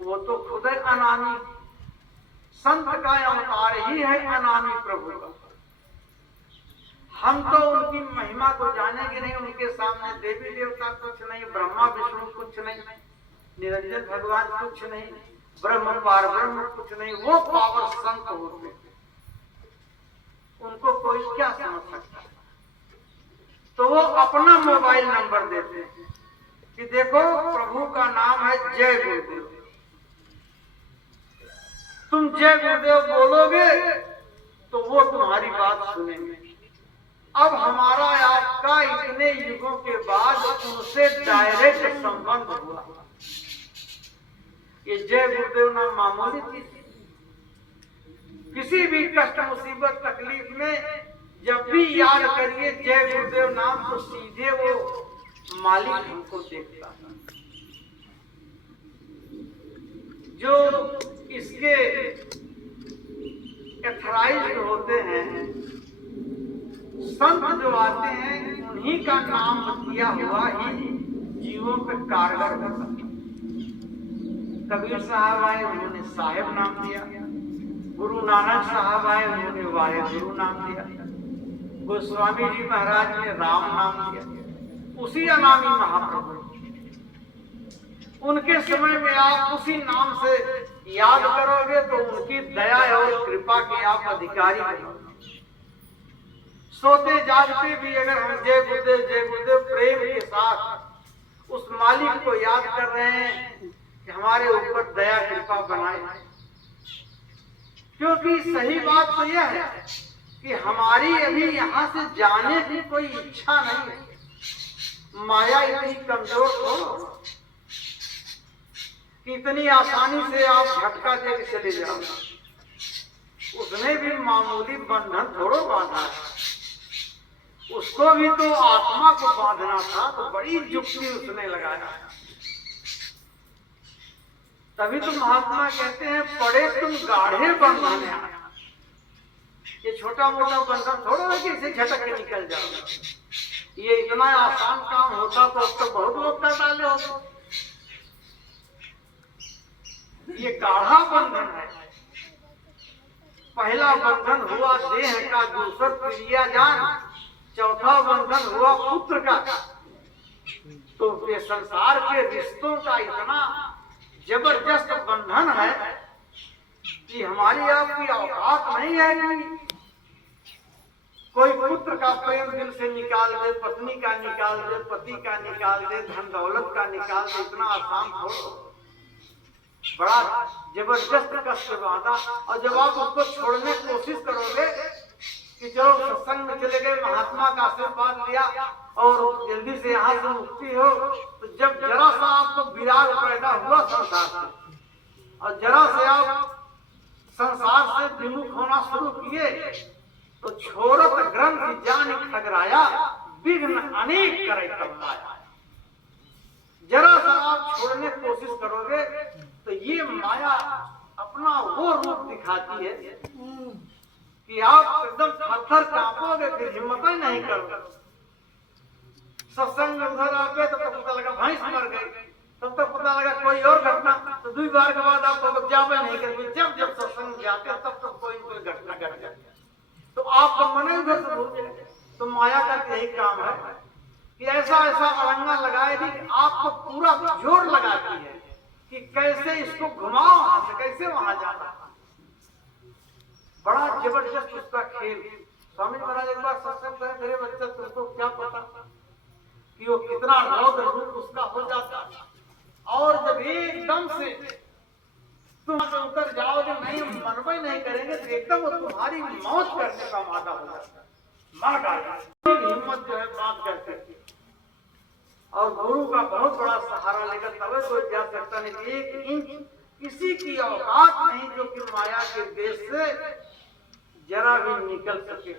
वो तो खुद है अनामी, संत का अवतार ही है अनामी प्रभु का। हम तो उनकी महिमा को जानेंगे नहीं, उनके सामने देवी देवता कुछ नहीं, ब्रह्मा विष्णु कुछ नहीं, निरंजन भगवान कुछ नहीं, ब्रह्म पारब्रह्म कुछ नहीं। वो पावर संत होते, उनको कोई क्या समझ सकता है। तो वो अपना मोबाइल नंबर देते हैं कि देखो प्रभु का नाम है जय गुरुदेव, तुम जय गुरुदेव बोलोगे तो वो तुम्हारी बात सुनेंगे। अब हमारा आपका इतने युगों के बाद उनसे डायरेक्ट संबंध हुआ। ये जय गुरुदेव नाम मामूली चीज, किसी भी कष्ट मुसीबत तकलीफ में जब भी याद करिए जय गुरुदेव नाम, तो सीधे वो मालिक हमको देखता है। जो इसके एथराइज्ड होते हैं, संत जो आते हैं, उन्हीं का नाम दिया हुआ ही जीवों पे कारगर होता है। कबीर साहब आए, उन्होंने साहेब नाम दिया। गुरु नानक साहब आए, उन्होंने वाहे गुरु नाम दिया। गोस्वामी जी महाराज ने राम नाम दिया। उसी अनामी महाप्रभु, उनके समय में आप उसी नाम से याद करोगे तो उनकी दया और कृपा के आप अधिकारी बनोगे। सोते जागते भी अगर हम जय गुरुदेव प्रेम के साथ उस मालिक को याद कर रहे हैं कि हमारे ऊपर दया कृपा बनाए। क्योंकि सही बात तो यह है कि हमारी अभी यहाँ से जाने की कोई इच्छा नहीं है। माया इतनी कमजोर हो कि इतनी आसानी से आप झटका दे के चले जाओ। उसने भी मामूली बंधन थोड़ो बांधा है, उसको भी तो आत्मा को बांधना था, तो बड़ी युक्ति उसने लगाया। तभी तो महात्मा कहते हैं पड़े तुम गाढ़े बंधन। ये छोटा मोटा बंधन थोड़ा है कि इसे झटक के निकल जाओ। ये इतना आसान काम होता तो अब तो बहुत लोग कर डाले होते। ये गाढ़ा बंधन है। पहला बंधन हुआ देह का, दूसरा प्रियाजान, चौथा बंधन हुआ पुत्र का। तो ये संसार के रिश्तों का इतना जबरदस्त बंधन है कि हमारी आपकी औकात नहीं है कि कोई पुत्र का प्रेम दिल से निकाल दे, पत्नी का निकाल दे, पति का निकाल दे, धन दौलत का निकाल दे। इतना आसान थोड़ा। बड़ा जबरदस्त कष्ट बांधा। और जब आप उसको छोड़ने की कोशिश करोगे कि चलो सत्संग में चले गए, महात्मा का आशीर्वाद लिया और जल्दी से यहाँ से मुक्ति हो, तो जब जरा सा आपको विराग पैदा हुआ संसार से और जरा से आप संसार से विमुख होना शुरू किए, तो छोड़त ग्रंथ जान खगराया, विघ्न अनेक करे कमाया। जरा सा आप छोड़ने की कोशिश करोगे तो ये माया अपना वो रूप दिखाती है कि आप एकदम थर-थर कांपोगे, फिर हिम्मत ही नहीं करोगे। सत्संग में उधर आके तो पता लगा भैंस मर गई, तब तक पता लगा कोई और घटना, तो 2 बार के बाद आप जावे नहीं करेंगे। जब जब सत्संग जाते हैं तब तक कोई कोई घटना घट जाती है, तो आपका मन ही उधर से भूल जाए। तो माया का यही काम है कि ऐसा ऐसा अड़ंगा लगाएगी कि आपको पूरा जोर लगाती है कि कैसे इसको घुमाओ वहां से, कैसे वहां जाना। बड़ा जबरदस्त उसका खेल। स्वामी महाराज एक बार सत्संग करें, मेरे बच्चा तुमको क्या पता कि वो कितना रौद्र रूप उसका हो जाता, और जब एकदम से तुम उतर जाओगे, नहीं मनवाई नहीं करेंगे, तो एकदम वो तुम्हारी मौत करने का वादा हो जाता है, मर डालता। हिम्मत जो है बात करके, और गुरु का बहुत बड़ा सहारा लेकर तब कोई जा सकता नहीं। 1 इंच किसी की औकात नहीं जो कि माया के देश से जरा भी निकल सके।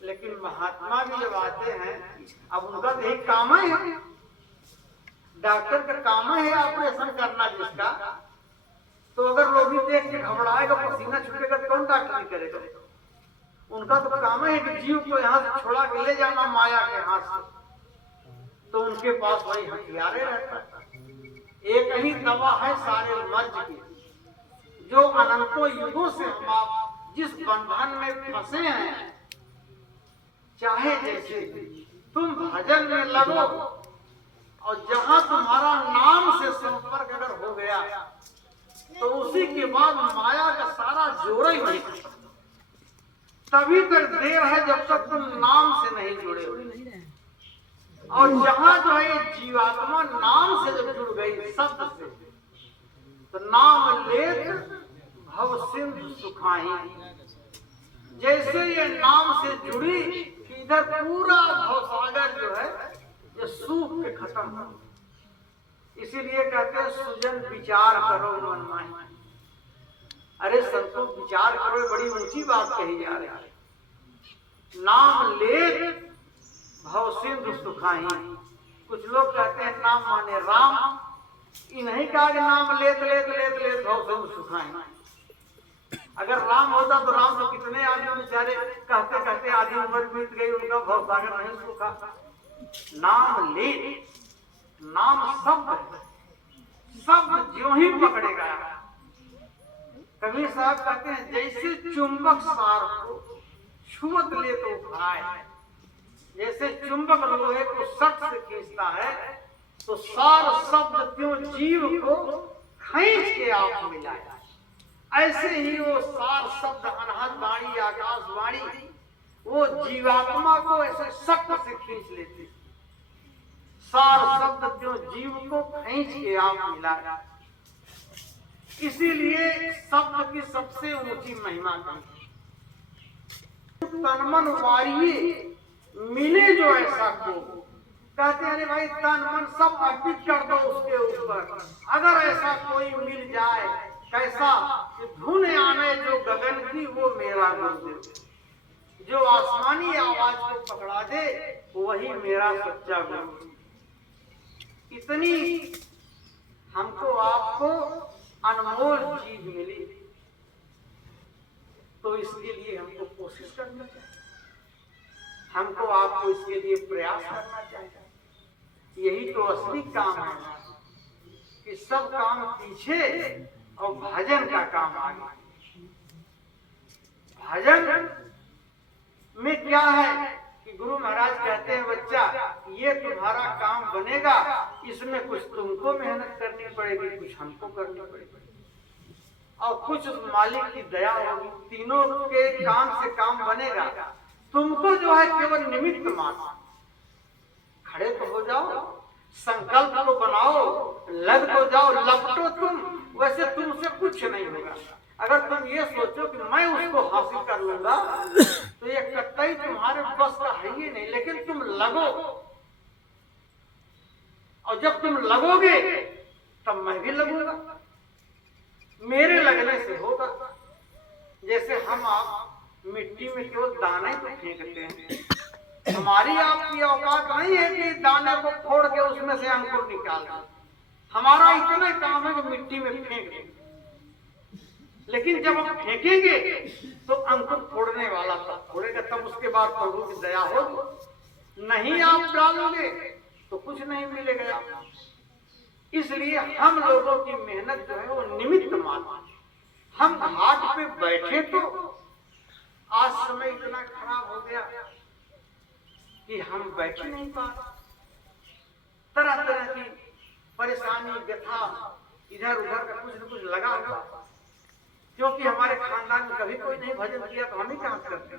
लेकिन महात्मा भी जब आते हैं, अब उनका तो एक काम है, डॉक्टर का काम है ऑपरेशन करना जिसका, तो अगर रोगी देख के घबराएगा, पसीना छूटेगा, तो कौन डॉक्टर नहीं करेगा? उनका तो काम है कि जीव को यहाँ से छोड़ा के ले जाना माया के हाथ से। तो उनके पास वही हथियारे रहता है। एक ही दवा है सारे मर्ज की, जो अनंतों युगों से हम आप जिस बंधन में फंसे हैं, चाहे जैसे तुम भजन में लगो, और जहां तुम्हारा नाम से संपर्क अगर हो गया, तो उसी के बाद माया का सारा जोर ही वही खत्म। तभी तक देर है जब तक तुम नाम से नहीं जुड़े हो। और जहां जो है जीवात्मा नाम से जब जुड़ गई, शब्द से, तो नाम लेत भव सिंधु सुखाही। जैसे ये नाम से जुड़ी, इधर पूरा भवसागर जो है ये सूख के खत्म हो। इसीलिए कहते हैं सुजन विचार करो मन माही। अरे संतों विचार करो, बड़ी ऊंची बात कही जा रही है। नाम लेत भव सिंधु सुखाही। कुछ लोग कहते हैं नाम माने राम, इन्हीं कहा कि नाम लेत लेत लेत लेत भव सिंधु सुखाही। अगर राम होता तो राम तो कितने आदमी बेचारे कहते कहते आधी उम्र बीत गई, उनका भवसागर नहीं सूखा। नाम ले, नाम शब्द, शब्द ज्यों ही पकड़ेगा। कबीर साहब कहते हैं जैसे चुंबक सार को छुअत ले तो भाई, जैसे चुंबक लोहे को सट से खींचता है, तो सार शब्द क्यों जीव को खींच के आप मिलाया। ऐसे ही वो सार शब्द अनहद वाणी, आकाशवाणी, वो जीवात्मा को ऐसे सख्त से खींच लेते। सार शब्द क्यों जीव को खींच के आप मिलाया। इसीलिए शब्द की सबसे ऊंची महिमा की तन मन वारिये मिले जो ऐसा को। कहते हैं अरे भाई तन मन सब अर्पित कर दो उसके ऊपर। अगर ऐसा कोई मिल जाए, कैसा कि धुन आने जो गगन की, वो मेरा गुरुदेव। जो आसमानी आवाज को पकड़ा दे, वही मेरा सच्चा गुरु। इतनी हमको आपको अनमोल चीज मिली, तो इसके लिए हमको कोशिश करना चाहिए, हमको आपको इसके लिए प्रयास करना चाहिए। यही तो असली काम है कि सब काम पीछे और भजन का काम आगे। भजन में क्या है कि गुरु महाराज कहते हैं बच्चा ये तुम्हारा काम बनेगा, इसमें कुछ तुमको मेहनत करनी पड़ेगी, कुछ हमको करनी पड़ेगी, और कुछ मालिक की दया होगी। तीनों के काम से काम बनेगा। तुमको जो है केवल निमित्त मात्र खड़े तो हो जाओ, संकल्प तो बनाओ, लग तो जाओ, लपटो तुम, वैसे तुमसे कुछ नहीं होगा। अगर तुम ये सोचो कि मैं उसको हासिल कर लूंगा तो ये कतई तुम्हारे बस का है ही नहीं। लेकिन तुम लगो, और जब तुम लगोगे तब मैं भी लगूंगा। मेरे लगने से होगा। जैसे हम आप मिट्टी में केवल दाने को फेंकते हैं, हमारी आपकी औकात नहीं है कि दाने को फोड़ के उसमें से अंकुर निकाल दें। हमारा इतना काम है कि मिट्टी में फेंक दें। लेकिन जब हम फेंकेंगे तो अंकुर फोड़ने वाला तब फोड़ेगा, तब उसके बाद प्रभु की दया होगी। नहीं आप डालोगे तो कुछ नहीं मिलेगा। इसलिए हम लोगों की मेहनत जो है वो निमित्त मात्र। हम घाट पे बैठे तो आज समय इतना खराब हो गया कि हम बैठ नहीं पा रहे। तरह तरह की परेशानी, व्यथा, इधर उधर का कुछ न कुछ लगा हुआ। क्योंकि हमारे खानदान में कभी कोई नहीं भजन किया तो हम ही कहाँ करते।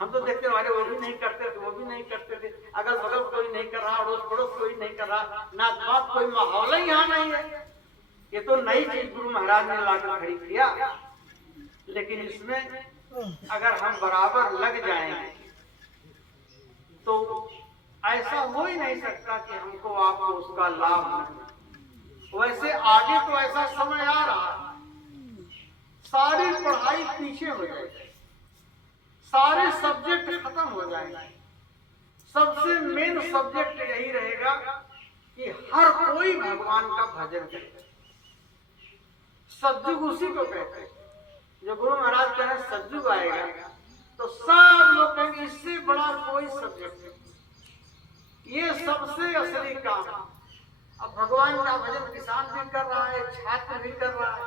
हम तो देखते अरे वो भी नहीं करते थे, वो भी नहीं करते थे, अगल बगल कोई नहीं कर रहा, अड़ोस पड़ोस कोई नहीं कर रहा, नाच बात कोई माहौल ही यहाँ नहीं है। ये तो नई चीज गुरु महाराज ने लाकर खड़ी किया। लेकिन इसमें अगर हम बराबर लग जाएंगे तो ऐसा हो ही नहीं सकता कि हमको आपको उसका लाभ मिले। वैसे आगे तो ऐसा समय आ रहा है, सारी पढ़ाई पीछे हो जाएगी, सारे सब्जेक्ट खत्म हो जाएंगे। सबसे मेन सब्जेक्ट यही रहेगा कि हर कोई भगवान का भजन करे। सतयुग उसी को कहते हैं। जो गुरु महाराज कह रहे हैं सतयुग आएगा तो सब लोग कहेंगे इससे बड़ा कोई सब्जेक्ट नहीं। ये सबसे असली काम। अब भगवान का भजन किसान भी कर रहा है, छात्र भी कर रहा है,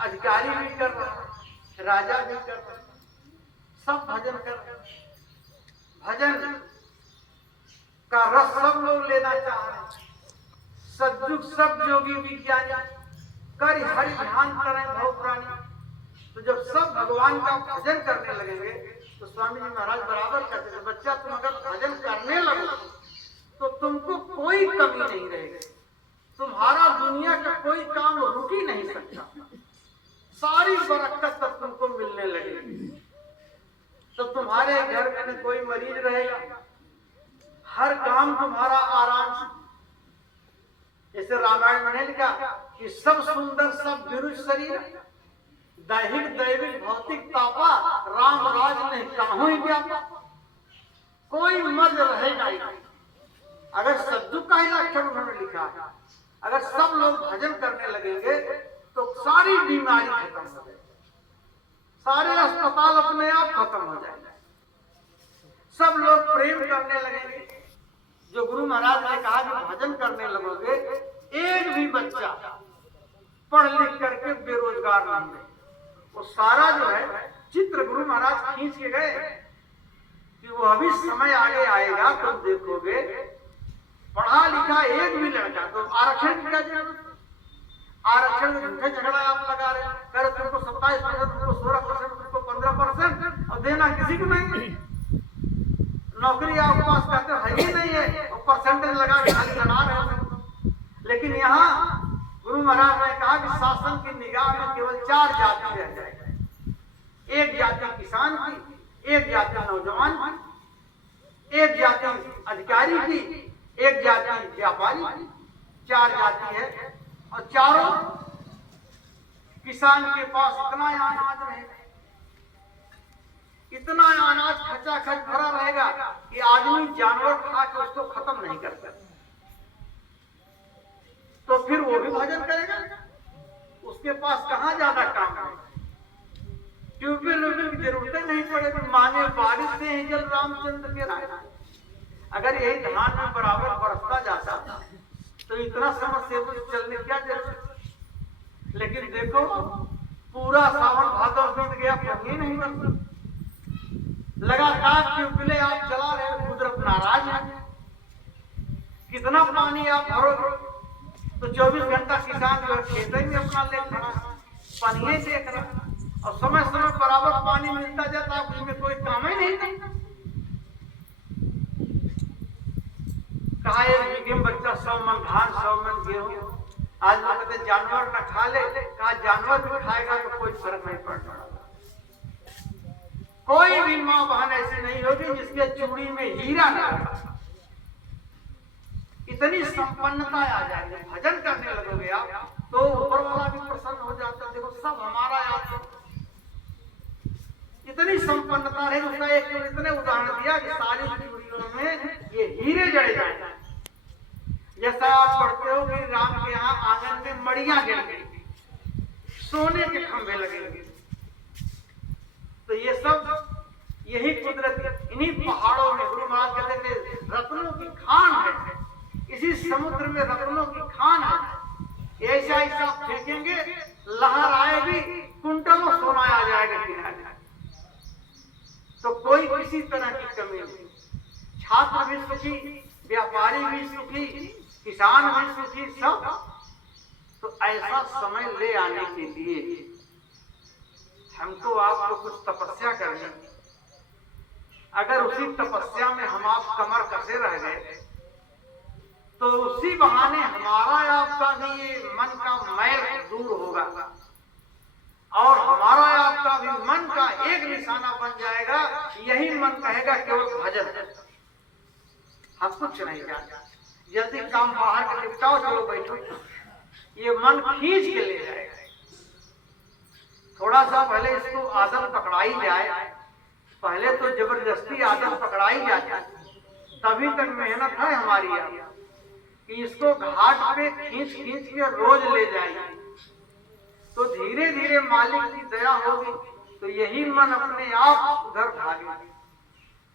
अधिकारी भी कर रहा है, राजा भी कर रहा है, सब भजन कर रहे हैं। भजन का रस सब लोग लेना चाह रहे हैं। सतयुग सब जोगी विज्ञानी कर हरि ध्यान करें भव प्राणी। तो जब सब भगवान का भजन करने लगेंगे तो स्वामी जी महाराज बराबर कहते थे, बच्चा तुम अगर भजन करने लगो तो तुमको कोई कमी नहीं रहेगी। तुम्हारा दुनिया का कोई काम रुक ही नहीं सकता। सारी बरकत तब तुमको मिलने लगेगी। तो तुम्हारे घर में कोई मरीज रहेगा, हर काम तुम्हारा आराम से। जैसे रामायण में लिखा कि सब सुंदर सब विरुष शरीर, दैहिक दैविक भौतिक तापा, राम राज ने काहू ही व्यापा। कोई मर्द रहेगा ही नहीं। अगर सद्दू का ही लक्षण उन्होंने लिखा है, अगर सब लोग भजन करने लगेंगे तो सारी बीमारी खत्म हो जाएगी, सारे अस्पताल अपने आप खत्म हो जाएंगे, सब लोग प्रेम करने लगेंगे। जो गुरु महाराज ने कहा कि भजन करने लगोगे, एक भी बच्चा पढ़ लिख करके बेरोजगार नहीं रहे। वो सारा जो है चित्र गुरु महाराज खींच के गए कि वो अभी समय आगे आएगा तो देखोगे पढ़ा लिखा एक भी लड़का। तो आरक्षण की क्या जरूरत? आरक्षण में झगड़ा आप लगा रहे, कर तुमको 27%, तुमको 16%, तुमको 15% और देना किसी को नहीं। नौकरी आपके पास कहते है ही नहीं है और परसेंटेज लगा के खाली लड़ा रहे हो। लेकिन यहाँ गुरु महाराज ने कहा कि शासन की निगाह में केवल 4 जाति रह जाएगी। एक जाति किसान की, एक जाति नौजवान की, एक जाति अधिकारी की, एक जाति व्यापारी की। 4 जाति है और चारों किसान के पास इतना अनाज रहेगा, इतना अनाज खचाखच भरा रहेगा कि आदमी जानवर खा के उसको खत्म नहीं कर सकता। तो फिर वो भी भजन करेगा, उसके पास कहाँ ज्यादा काम है। ट्यूबवेल की जरूरतें नहीं पड़ेगी, माने बारिश से ही जल रामचंद्र के राजा। अगर यही धान में बराबर बरसता जाता तो इतना समरसेबुल चलने क्या जरूरत। लेकिन देखो पूरा सावन भादव बीत गया, पानी नहीं बरसा। लगातार ट्यूबवेलें आप चला रहे, कुदरत नाराज है। कितना पानी आप भरोगे तो 24 घंटा किसान जो है खेत में अपना ले खड़ा, पानी देख रहा और समय समय बराबर पानी मिलता जाता है, उसमें कोई काम ही नहीं करता। कहा एक बीघे में बच्चा 100 मन धान 100 मन गेहूं, आज लोग कहते जानवर न खा ले, कहा जानवर भी खाएगा तो कोई फर्क नहीं पड़ता। कोई भी माँ बहन ऐसी नहीं होगी जिसके चूड़ी में हीरा ना हो। इतनी संपन्नता आ जाएगी, भजन करने लगोगे आप तो ऊपर वाला भी प्रसन्न हो जाता है। देखो सब हमारा याद, इतनी संपन्नता है। उसका एक इतने उदाहरण दिया कि सारी चूड़ियों में ये हीरे जड़े जाए। जैसा आप पढ़ते हो कि राम के यहाँ आंगन में मड़ियां गिर गई, सोने के खंभे लगेंगे। तो ये सब यही कुदरत, इन्हीं पहाड़ों में गुरु महाराज कहते थे रत्नों की खान है। इसी समुद्र में रत्नों की खान है। ऐसा ऐसा फेंकेंगे, लहर आएगी, कुंटलों सोना आ जाएगा किनारे। तो कोई किसी तरह की कमी नहीं। छात्र भी सुखी, व्यापारी भी सुखी, किसान भी सुखी, सब। तो ऐसा समय ले आने के लिए हमको आपको कुछ तपस्या करनी। अगर उसी तपस्या में हम आप कमर कसे रह गए तो उसी बहाने हमारा आपका भी ये मन का मैल दूर होगा और हमारा आपका भी मन का एक निशाना बन जाएगा। यही मन कहेगा केवल भजन, हम कुछ नहीं जानते, जल्दी काम बाहर के निपटाओ, चलो बैठो। ये मन खींच के ले जाएगा। थोड़ा सा पहले इसको आदत पकड़ाई जाए, पहले तो जबरदस्ती आदत पकड़ाई जाती, तभी तक मेहनत है हमारी आप कि इसको घाट पे खींच खींच के रोज ले जाएंगे। तो धीरे धीरे मालिक की दया होगी तो यही मन अपने आप उधर भागेगा।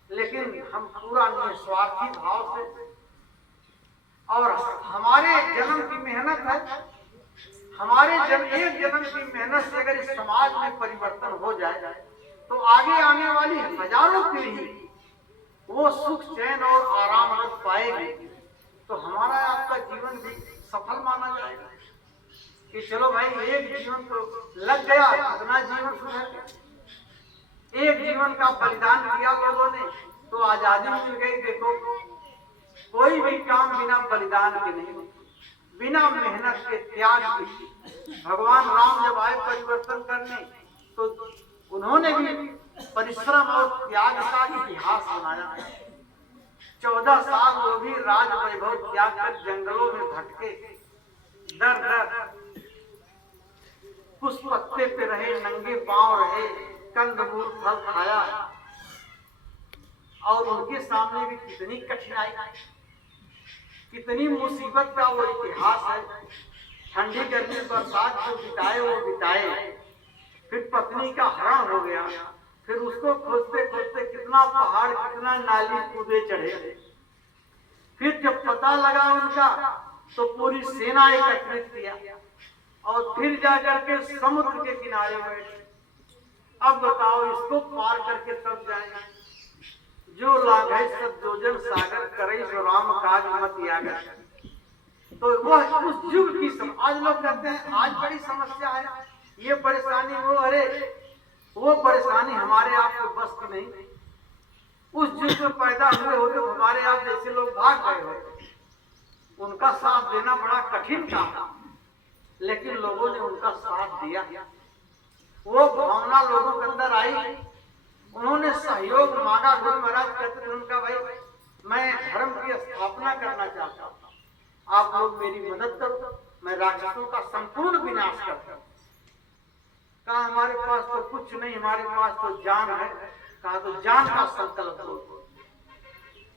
लेकिन हम पूरा निस्वार्थी भाव से, और हमारे जन्म की मेहनत है, हमारे एक जन्म की मेहनत से अगर इस समाज में परिवर्तन हो जाए तो आगे आने वाली हजारों पीढ़ी वो सुख चैन और आराम पाएगी। तो हमारा आपका जीवन भी सफल माना जाएगा कि चलो भाई एक जीवन तो लग गया, अपना जीवन सुधर गया। एक जीवन का बलिदान किया लोगों ने तो आजादी मिल गई। देखो कोई भी काम बिना बलिदान के नहीं होता, बिना मेहनत के, त्याग के। भगवान राम जब आए परिवर्तन करने तो उन्होंने भी परिश्रम और त्याग का इतिहास बनाया। 14 साल वो भी राज वैभव त्याग कर जंगलों में भटके, दर दर पुष्प पत्ते पे रहे, नंगे पांव रहे, कंदमूल फल खाया। और उनके सामने भी कितनी कठिनाई, कितनी मुसीबत का वो इतिहास है। ठंडी गर्मी बरसात जो बिताए वो बिताए, फिर पत्नी का हरण हो गया, फिर उसको खोजते खोजते कितना पहाड़, कितना नाली कूदे चढ़े। फिर जब पता लगा उनका तो पूरी सेना एकत्रित किया और फिर जाकर के समुद्र के किनारे बैठे। अब बताओ इसको पार करके तब जाएंगे। जो लागे सद्योजन सागर करे सो राम काज मत यागर। तो वह उस युग की आज लोग कहते हैं आज बड़ी समस्या है, ये परेशानी वो, अरे वो परेशानी हमारे आपके बस की नहीं। उस युग में पैदा हुए होते तो हमारे आप जैसे लोग भाग गए होते। उनका साथ देना बड़ा कठिन था, लेकिन लोगों ने उनका साथ दिया। वो भावना लोगों के अंदर आई, उन्होंने सहयोग मांगा। गुरु महाराज कहते थे उनका, भाई मैं धर्म की स्थापना करना चाहता हूँ, आप लोग मेरी मदद करो, मैं राक्षसों का संपूर्ण विनाश करता हूँ। कहा हमारे पास तो कुछ नहीं, हमारे पास तो जान है। कहा तो जान का संकल्प लो,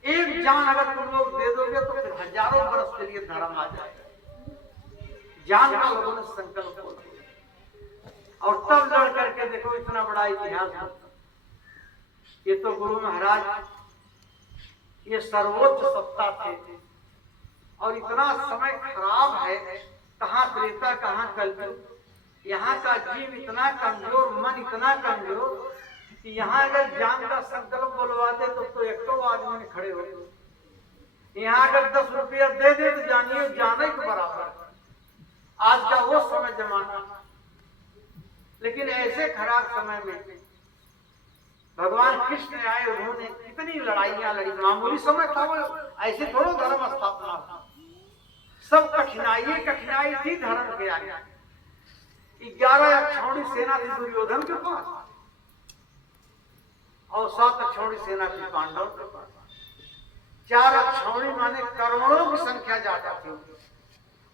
एक जान अगर तुम लोग दे दोगे तो फिर हजारों वर्ष के लिए धर्म आ जाएगा। जान का लोगों ने संकल्प किया और तब लड़ करके देखो इतना बड़ा इतिहास। ये तो गुरु महाराज ये सर्वोच्च सत्ता थे और इतना समय खराब है, कहाँ त्रेता कहाँ कलयुग। यहाँ का जीव इतना कमजोर, मन इतना कमजोर कि यहाँ अगर जान का संकल्प बोलवाते तो एक तो आदमी में खड़े हो। यहाँ अगर 10 रुपया दे दे तो जानिए जाने के बराबर। आज का वो समय जमाना, लेकिन ऐसे खराब समय में भगवान कृष्ण आए, उन्होंने कितनी लड़ाइयां लड़ी। मामूली समय था वो, ऐसे थोड़ा धर्म स्थापना था। सब कठिनाई थी धर्म के आगे। 11 अक्षौणी सेना थी दुर्योधन के पास और 7 अक्षौणी सेना थी पांडव के पास। 4 अक्षौणी माने करोड़ों की संख्या ज्यादा थी।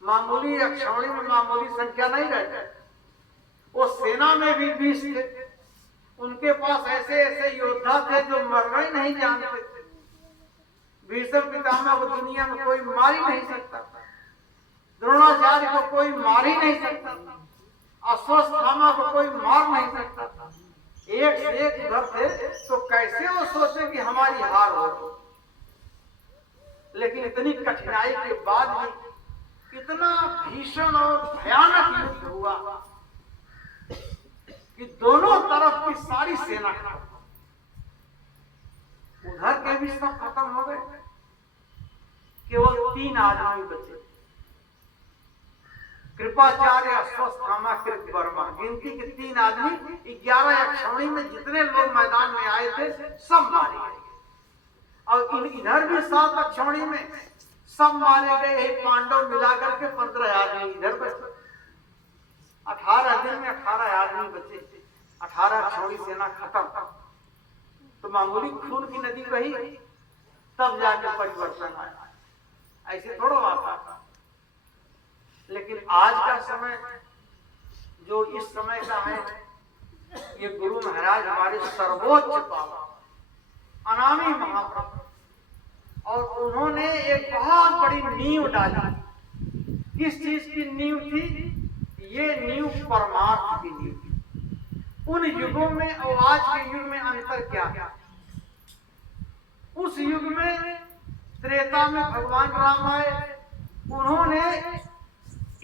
मामूली अक्षौणी में मामूली संख्या नहीं रहती। वो सेना में भी 20 थे। उनके पास ऐसे ऐसे योद्धा थे जो मरना ही नहीं जानते थे। भीष्म पितामह को दुनिया में कोई मार ही नहीं सकता था। द्रोणाचार्य को कोई मार ही नहीं सकता था। अश्वत्थामा को कोई मार नहीं सकता था। एक से एक उधर थे, तो कैसे वो सोचे कि हमारी हार हो। लेकिन इतनी कठिनाई के बाद भी इतना भीषण और भयानक युद्ध हुआ कि दोनों तरफ की सारी सेना खत्म। उधर के भी सब खत्म हो गए, केवल 3 आदमी बचे। कृपाचार्य, अश्वत्थामा, कृतवर्मा, गिनती के 3 आदमी। 11 अक्षौणी में जितने लोग मैदान में आए थे सब मारे गए। और इधर भी 7 अक्षौणी में सब मारे गए। पांडव मिलाकर के 15 आदमी इधर बचे। 18 दिन में 18 आदमी बचे। 18 अक्षौणी सेना खत्म। तो मामूली खून की नदी बही, तब जाकर परिवर्तन आया। ऐसे थोड़ा आता था। लेकिन आज का समय जो इस समय का है, ये गुरु महाराज हमारे सर्वोच्च पावन अनामी महाप्रभु, और उन्होंने एक बहुत बड़ी नींव डाली। किस चीज की नींव थी? ये नींव परमार्थ की नींव थी। उन युगों में और आज के युग में अंतर क्या? उस युग में त्रेता में भगवान राम आए, उन्होंने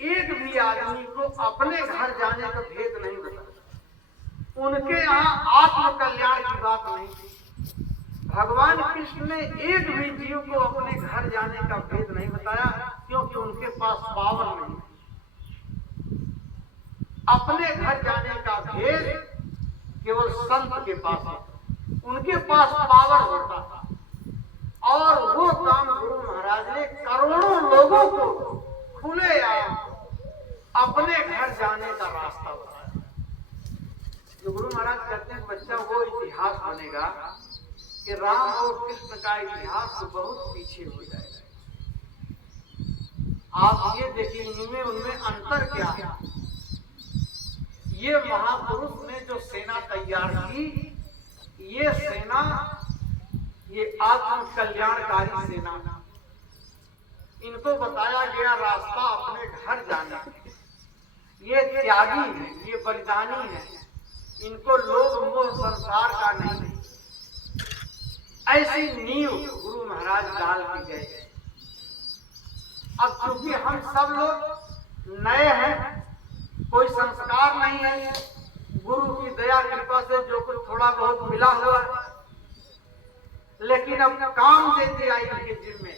एक भी आदमी को अपने घर जाने का भेद नहीं बताया। उनके यहाँ आत्म कल्याण की बात नहीं थी। भगवान कृष्ण ने एक भी जीव को अपने घर जाने का भेद नहीं बताया, क्योंकि उनके पास पावर नहीं। अपने घर जाने का भेद केवल संत के पास है। उनके पास पावर होता था, और वो काम गुरु महाराज ने करोड़ों लोगों को खुले अपने घर जाने का रास्ता बताया। जो गुरु महाराज कहते हैं बच्चा वो इतिहास बनेगा कि राम और कृष्ण का इतिहास तो बहुत पीछे हो जाएगा। आप ये देखिए इनमें उनमें अंतर क्या है। ये महापुरुष ने जो सेना तैयार की, ये सेना, ये आत्म कल्याणकारी सेना, इनको बताया गया रास्ता अपने घर जाने। ये त्यागी है, ये बलिदानी है, इनको लोभ मोह संसार का नहीं। ऐसी नींव गुरु महाराज डाल के गए। अब क्योंकि हम सब लोग नए हैं, कोई संस्कार नहीं है, गुरु की दया कृपा से जो कुछ थोड़ा बहुत मिला हुआ है, लेकिन अब काम देती आई इनके जिम्मे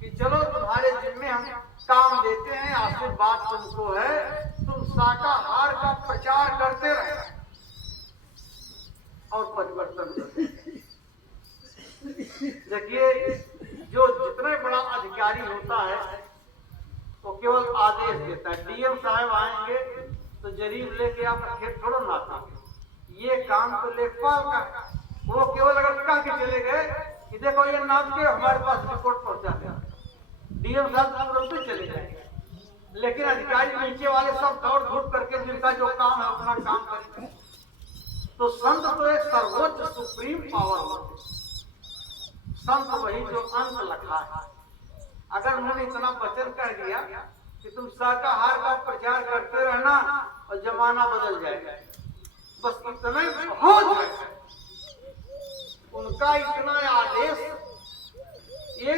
कि चलो तुम्हारे जिम्मे हम काम देते हैं, आशीर्वाद तुमको है, तुम शाकाहार का प्रचार करते रहे और परिवर्तन करते। देखिए जो जितना बड़ा अधिकारी होता है वो केवल आदेश देता है। डीएम साहब आएंगे तो जरीब लेके आप खेत थोड़ा लाता, ये काम तो लेखपाल का। वो केवल अगर कह के चले गए कि देखो ये नाप के हमारे पास रिपोर्ट पहुंचा दिया, डीएम साहब तुरंत चले जाएंगे। लेकिन अधिकारी नीचे वाले सब दौड़ धूप करके जिनका जो काम है अपना काम करेंगे। तो संत तो एक सर्वोच्च सुप्रीम पावर होती। संत वही जो अंत लखा है। अगर उन्होंने इतना वचन कह दिया कि तुम शाकाहार का प्रचार करते रहना और जमाना बदल जाएगा, बस इतना ही बहुत है। उनका इतना आदेश, ये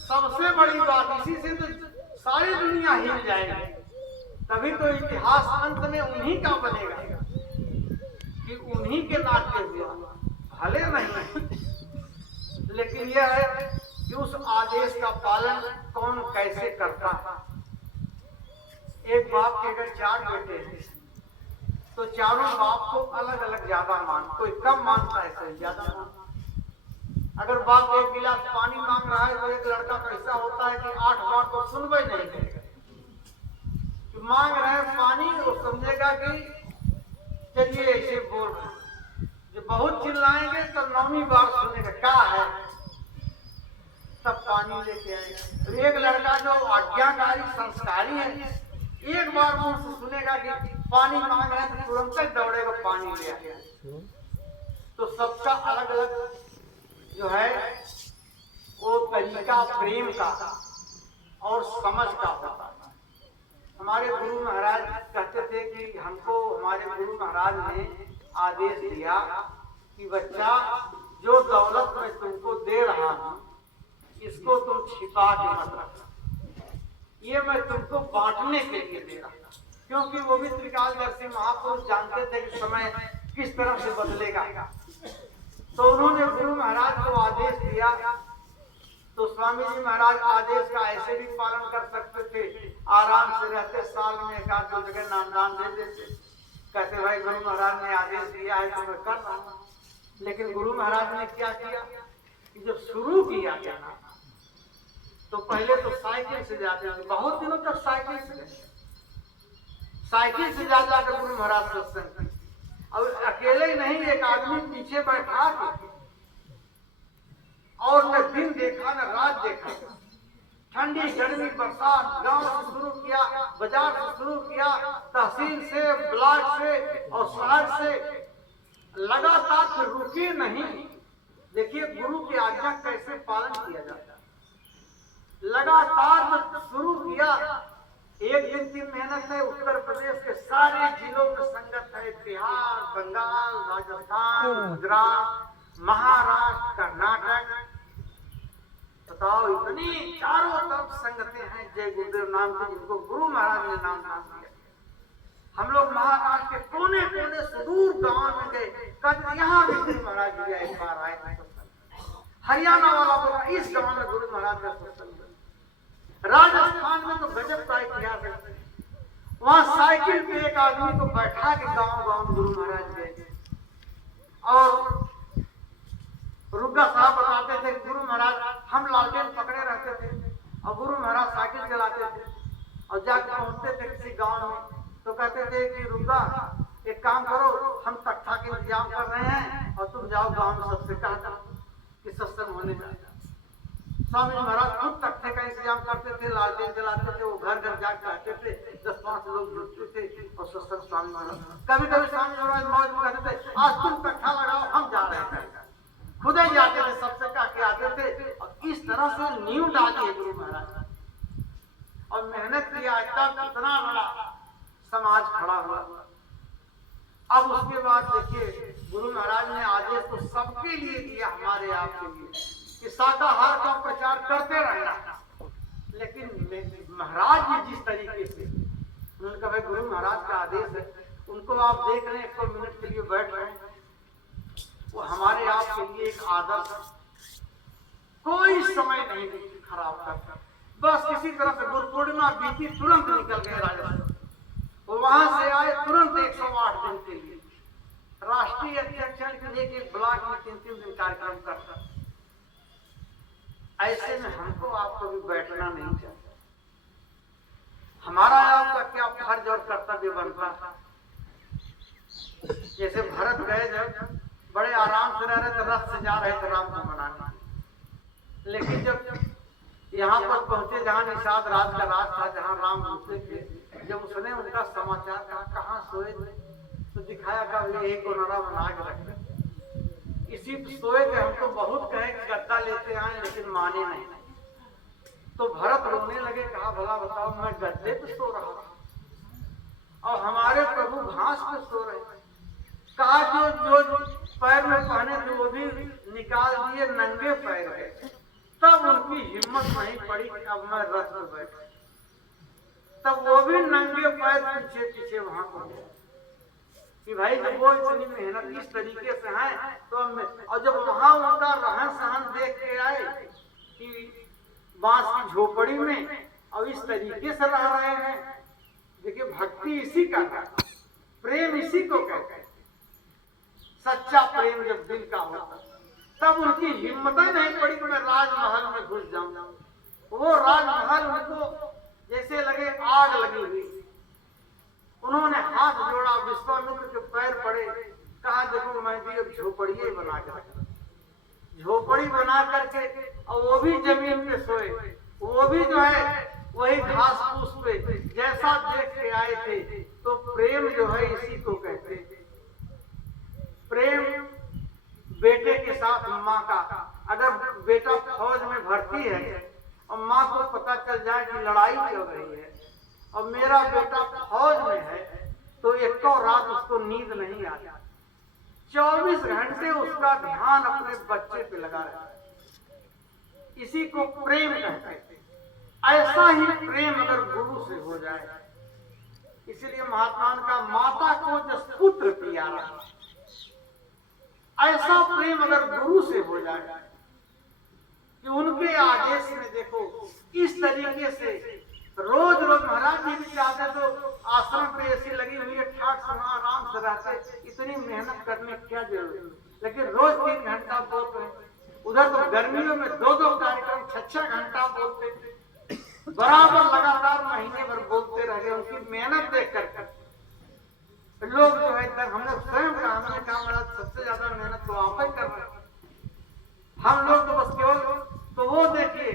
सबसे बड़ी बात। इसी से तो सारी दुनिया हिल जाएगी। तभी तो इतिहास अंत में उन्हीं का बनेगा कि उन्हीं के नाते हुआ, भले नहीं, लेकिन यह है कि उस आदेश का पालन कौन कैसे करता है। एक बाप के अगर 4 बेटे हैं तो चारों बाप को अलग अलग ज्यादा मान, कोई कम मानता है कोई ज्यादा मानता। अगर बाप एक गिलास पानी मांग रहा है तो एक लड़का कैसा होता है कि 8 बार तो सुनबे नहीं करेगा। कि मांग रहे हैं पानी, वो समझेगा कि चलिए ऐसे बोल रहे हैं। जो बहुत चिल्लाएंगे तो 9वीं बार सुनेगा क्या है, तब पानी लेके आएगा। तो एक लड़का जो आज्ञाकारी संस्कारी है, एक बार मुंह से सुनेगा कि पानी मांग रहे हैं तो तुरंत ही दौड़ेगा पानी ले आएगा। तो सबका अलग अलग जो है वो तरीका प्रेम का और समझ का होता है। हमारे गुरु महाराज कहते थे कि हमको हमारे गुरु महाराज ने आदेश दिया कि बच्चा, जो दौलत मैं तुमको दे रहा हूँ इसको तुम छिपा के मत रखना, ये मैं तुमको बांटने के लिए दे रहा था। क्योंकि वो भी त्रिकालदर्शी महापुरुष जानते थे कि समय किस तरह से बदलेगा। तो उन्होंने गुरु महाराज को आदेश दिया। तो स्वामी जी महाराज आदेश का ऐसे भी पालन कर सकते थे, आराम से रहते, साल में एक आध 2 जगह नामदान दे देते, कहते भाई गुरु महाराज ने आदेश दिया है तो मैं कर रहा हूँ। लेकिन गुरु महाराज ने क्या किया कि जब शुरू किया जाना तो पहले तो साइकिल से जाते थे, बहुत दिनों तक साइकिल से जा जाकर गुरु महाराज सत्संग की। अब अकेले ही नहीं, एक आदमी पीछे बैठा के, और न दिन देखा न रात देखा, ठंडी गर्मी बरसात, गांव से शुरू किया, बाजार से शुरू किया, तहसील से, ब्लॉक से और शहर से, लगातार फिर रुके नहीं। देखिए गुरु की आज्ञा कैसे पालन किया जाता है। लगातार जब शुरू किया, 1 दिन मेहनत है। उत्तर प्रदेश के सारे जिलों में संगत है, बिहार, बंगाल, राजस्थान, गुजरात, महाराष्ट्र, कर्नाटक, बताओ इतनी चारों तरफ संगतें हैं जय गुरुदेव नाम की, जिनको गुरु महाराज ने नाम दिया। हम लोग महाराष्ट्र के कोने कोने सुदूर गांव में गए, कल यहाँ भी गुरु महाराज जी एक बार आए। हरियाणा वाला बोला इस गांव में गुरु महाराज का सत्संग। राजस्थान में तो गजब का इतिहास है। वहां साइकिल पे एक आदमी को बैठा के गांव गांव गुरु महाराज गए, और रुग्गा साहब बताते थे गुरु महाराज, हम लालटेन पकड़े रहते थे और गुरु महाराज साइकिल चलाते थे, और जाकर पहुंचते थे किसी गांव में तो कहते थे कि रुग्गा एक काम करो, हम तख्ता के इंतजाम कर रहे हैं और तुम जाओ गांव में सबसे कहता कि सत्संग होने जाएगा। स्वामी महाराज खुद तख्ते का इंतजाम करते थे, लालटेन जलाते थे, वो घर घर जाकर कहते थे, 10-5 लोग जुटते थे और सत्संग स्वामी महाराज। कभी कभी स्वामी महाराज मौज में कहते थे आज तुम तख्ता लगाओ हम जा रहे हैं, खुद ही जाते थे, सबसे कह के आते थे। और इस तरह से नींव डाली है गुरु महाराज और मेहनत किया, तब इतना बड़ा समाज खड़ा हुआ। अब उसके बाद देखिए गुरु महाराज ने आदेश तो सबके लिए दिया, हमारे आपके लिए, कि शाकाहार का प्रचार करते रहना। लेकिन महाराज जी जिस तरीके से उनका, भाई गुरु महाराज का आदेश है, उनको आप देख रहे हैं 1 मिनट के लिए बैठ रहे हैं, वो हमारे आपके लिए एक आदर्श, कोई समय नहीं खराब करता। बस किसी तरह से गुरु पूर्णिमा बीती, तुरंत निकल गए राजस्थान, वो वहां से आए तुरंत 108 दिन के लिए राष्ट्रीय अध्यक्ष के लिए एक ब्लॉक में 3-3 दिन कार्यक्रम करता। ऐसे में हमको आपको भी बैठना नहीं चाहिए। हमारा आपका क्या फर्ज और कर्तव्य बनता था। जैसे भरत गए, जब बड़े आराम से रह रहे थे, रथ से जा रहे थे राम को मनाने, लेकिन जब यहाँ पर पहुंचे जहाँ निषाद राज का राज था, जहाँ राम घुसे थे, जब उसने उनका समाचार कहा कहाँ सोए थे, तो दिखाया का एक कोनरा बना के रखे, इसी सोए थे। हम तो बहुत कहे कि गद्दा लेते आए, लेकिन माने नहीं। तो भरत रोने लगे, कहा भला बताओ मैं गद्दे पे सो रहा था और हमारे प्रभु घास पे सो रहे। कहा जो पैर में पहने थे वो भी निकाल दिए, नंगे पैर गए। तब उनकी हिम्मत नहीं पड़ी कि अब मैं रथ में बैठ, तब वो भी नंगे पैर पीछे पीछे वहां पहुंचे कि भाई जब वो इतनी मेहनत इस तरीके से है तो और जब वहां उनका रहन सहन देख के आए कि बांस की झोपड़ी में और इस तरीके से रह रहे हैं। देखिए भक्ति इसी का कहता, प्रेम इसी को कहते हैं। सच्चा प्रेम जब दिल का होता तब उनकी हिम्मत ही नहीं पड़ी कि मैं राजमहल में घुस जाऊं। वो राजमहल उनको जैसे लगे आग लगी हुई। उन्होंने हाथ जोड़ा, विश्वामित्र के पैर पड़े, कहा देखो मैं भी एक झोपड़ी बना के रखा, झोपड़ी बना करके, और वो भी जमीन पे सोए, वो भी जो है वही घास फूस पे जैसा देख के आए थे। तो प्रेम जो है इसी को कहते हैं। प्रेम बेटे के साथ माँ का, अगर बेटा फौज में भर्ती है और माँ को पता चल जाए कि लड़ाई चल रही है और मेरा बेटा फौज में है, तो एक तो रात उसको नींद नहीं आती, 24 घंटे उसका ध्यान अपने बच्चे पे लगा रहता है। इसी को प्रेम कहते हैं। ऐसा ही प्रेम अगर गुरु से हो जाए, इसलिए महात्मा का माता को जस पुत्र प्यारा, ऐसा प्रेम अगर गुरु से हो जाए कि उनके आदेश में देखो इस तरीके से रोज रोज महाराज जी भी चाहते तो आश्रम पे ऐसी लगी हुई है, ठाक समा आराम से रहते, इतनी मेहनत करने की क्या जरूरत, लेकिन रोज 3 घंटा बोलते हैं। उधर तो गर्मियों में 2-2 कार्यक्रम 6-6 घंटा बोलते थे, बराबर लगातार महीने भर बोलते रहे। उनकी मेहनत देख कर लोग जो है, हमने स्वयं कहा, हमने कहा महाराज सबसे ज्यादा मेहनत तो आप ही कर रहे हैं, हम लोग तो बस केवल, तो वो देखिए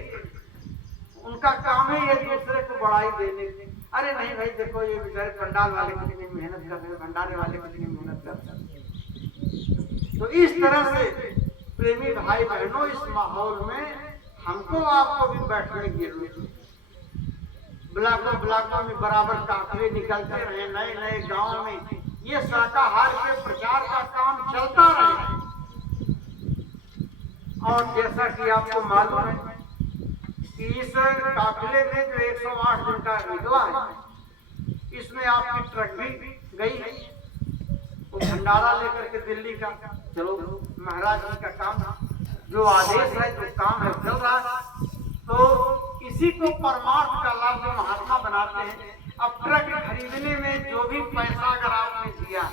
उनका काम है ये दूसरे को बढ़ाई देने की। अरे नहीं भाई देखो ये बेचारे पंडाल वाले कितनी मेहनत कर रहे हैं, भंडारे वाले कितनी मेहनत कर रहे हैं। तो इस तरह से प्रेमी भाई बहनों, इस माहौल में हमको आपको भी बैठने की जरूरत है। ब्लॉकों में बराबर काफिले निकलते रहे, नए नए गांव में ये शाकाहार के प्रचार का काम चलता रहे। और जैसा कि आपको मालूम है कि इस काफिले में जो 108 दिन का निकला है, इसमें आपकी ट्रक भी गई है, वो भंडारा लेकर के दिल्ली का। चलो महाराज जी का काम, जो आदेश है, जो काम है चल रहा है। तो इसी को परमार्थ का लाभ जो महात्मा बनाते हैं। अब ट्रक खरीदने में जो भी पैसा अगर आपने दिया,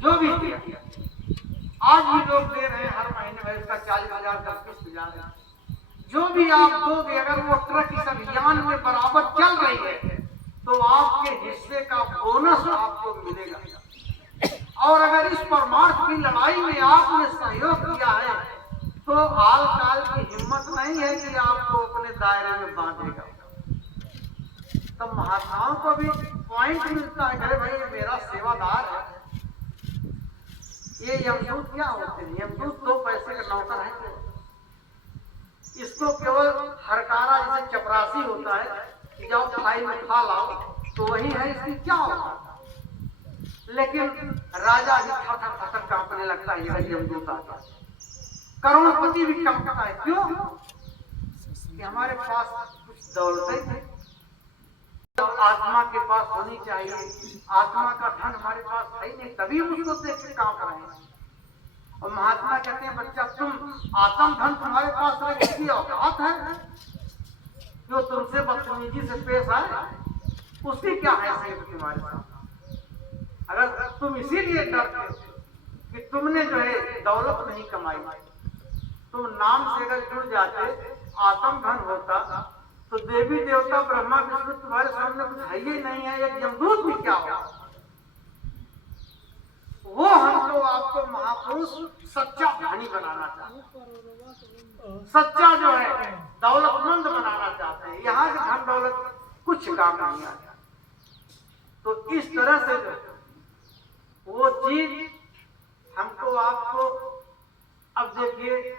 जो भी दिया, आज भी लोग दे रहे हैं, हर महीने में इसका 40,000 का किस्त जा रहा है, जो भी आप दोगे, अगर वो ट्रक इस अभियान में बराबर चल रही है तो आपके हिस्से का बोनस आपको मिलेगा। और अगर इस परमार्थ की लड़ाई में आपने सहयोग किया है तो हाल काल की हिम्मत नहीं है कि आपको अपने दायरे में बांधेगा। तो महात्माओं को भी पॉइंट मिलता है, अरे भाई ये मेरा सेवादार है। ये यमदूत क्या होते हैं? यमदूत 2 पैसे का नौकर है। इसको केवल हरकारा जैसे चपरासी होता है कि जाओ खाई में खा लाओ, तो वही है इसकी क्या होता। लेकिन राजा जी थर थर कांपने लगता है, यह यमदूत आता है। करोड़पति भी कांपता है। क्यों? कि हमारे पास कुछ दौलत है, तो आत्मा के पास होनी चाहिए। आत्मा का धन हमारे पास है नहीं, तभी उसको देख के कांप रहे हैं। और महात्मा कहते हैं, बच्चा तुम आत्म धन तुम्हारे पास है, इसकी औकात है जो तुमसे बदतमीजी से पेश आए, उसकी क्या हैसियत तुम्हारे साथ? अगर तुम इसीलिए डरते हो कि तुमने जो है दौलत नहीं कमाई, तुम नाम से अगर जुड़ जाते, आत्म धन होता, तो देवी देवता ब्रह्मा विष्णु तुम्हारे सामने कुछ है ही नहीं है, एक यमदूत भी क्या होगा। वो हमको आपको महापुरुष सच्चा धनी बनाना चाहते हैं, सच्चा जो है दौलतमंद बनाना चाहते हैं। यहाँ के धन दौलत कुछ काम नहीं आता। तो इस तरह से वो चीज हमको आपको, अब देखिए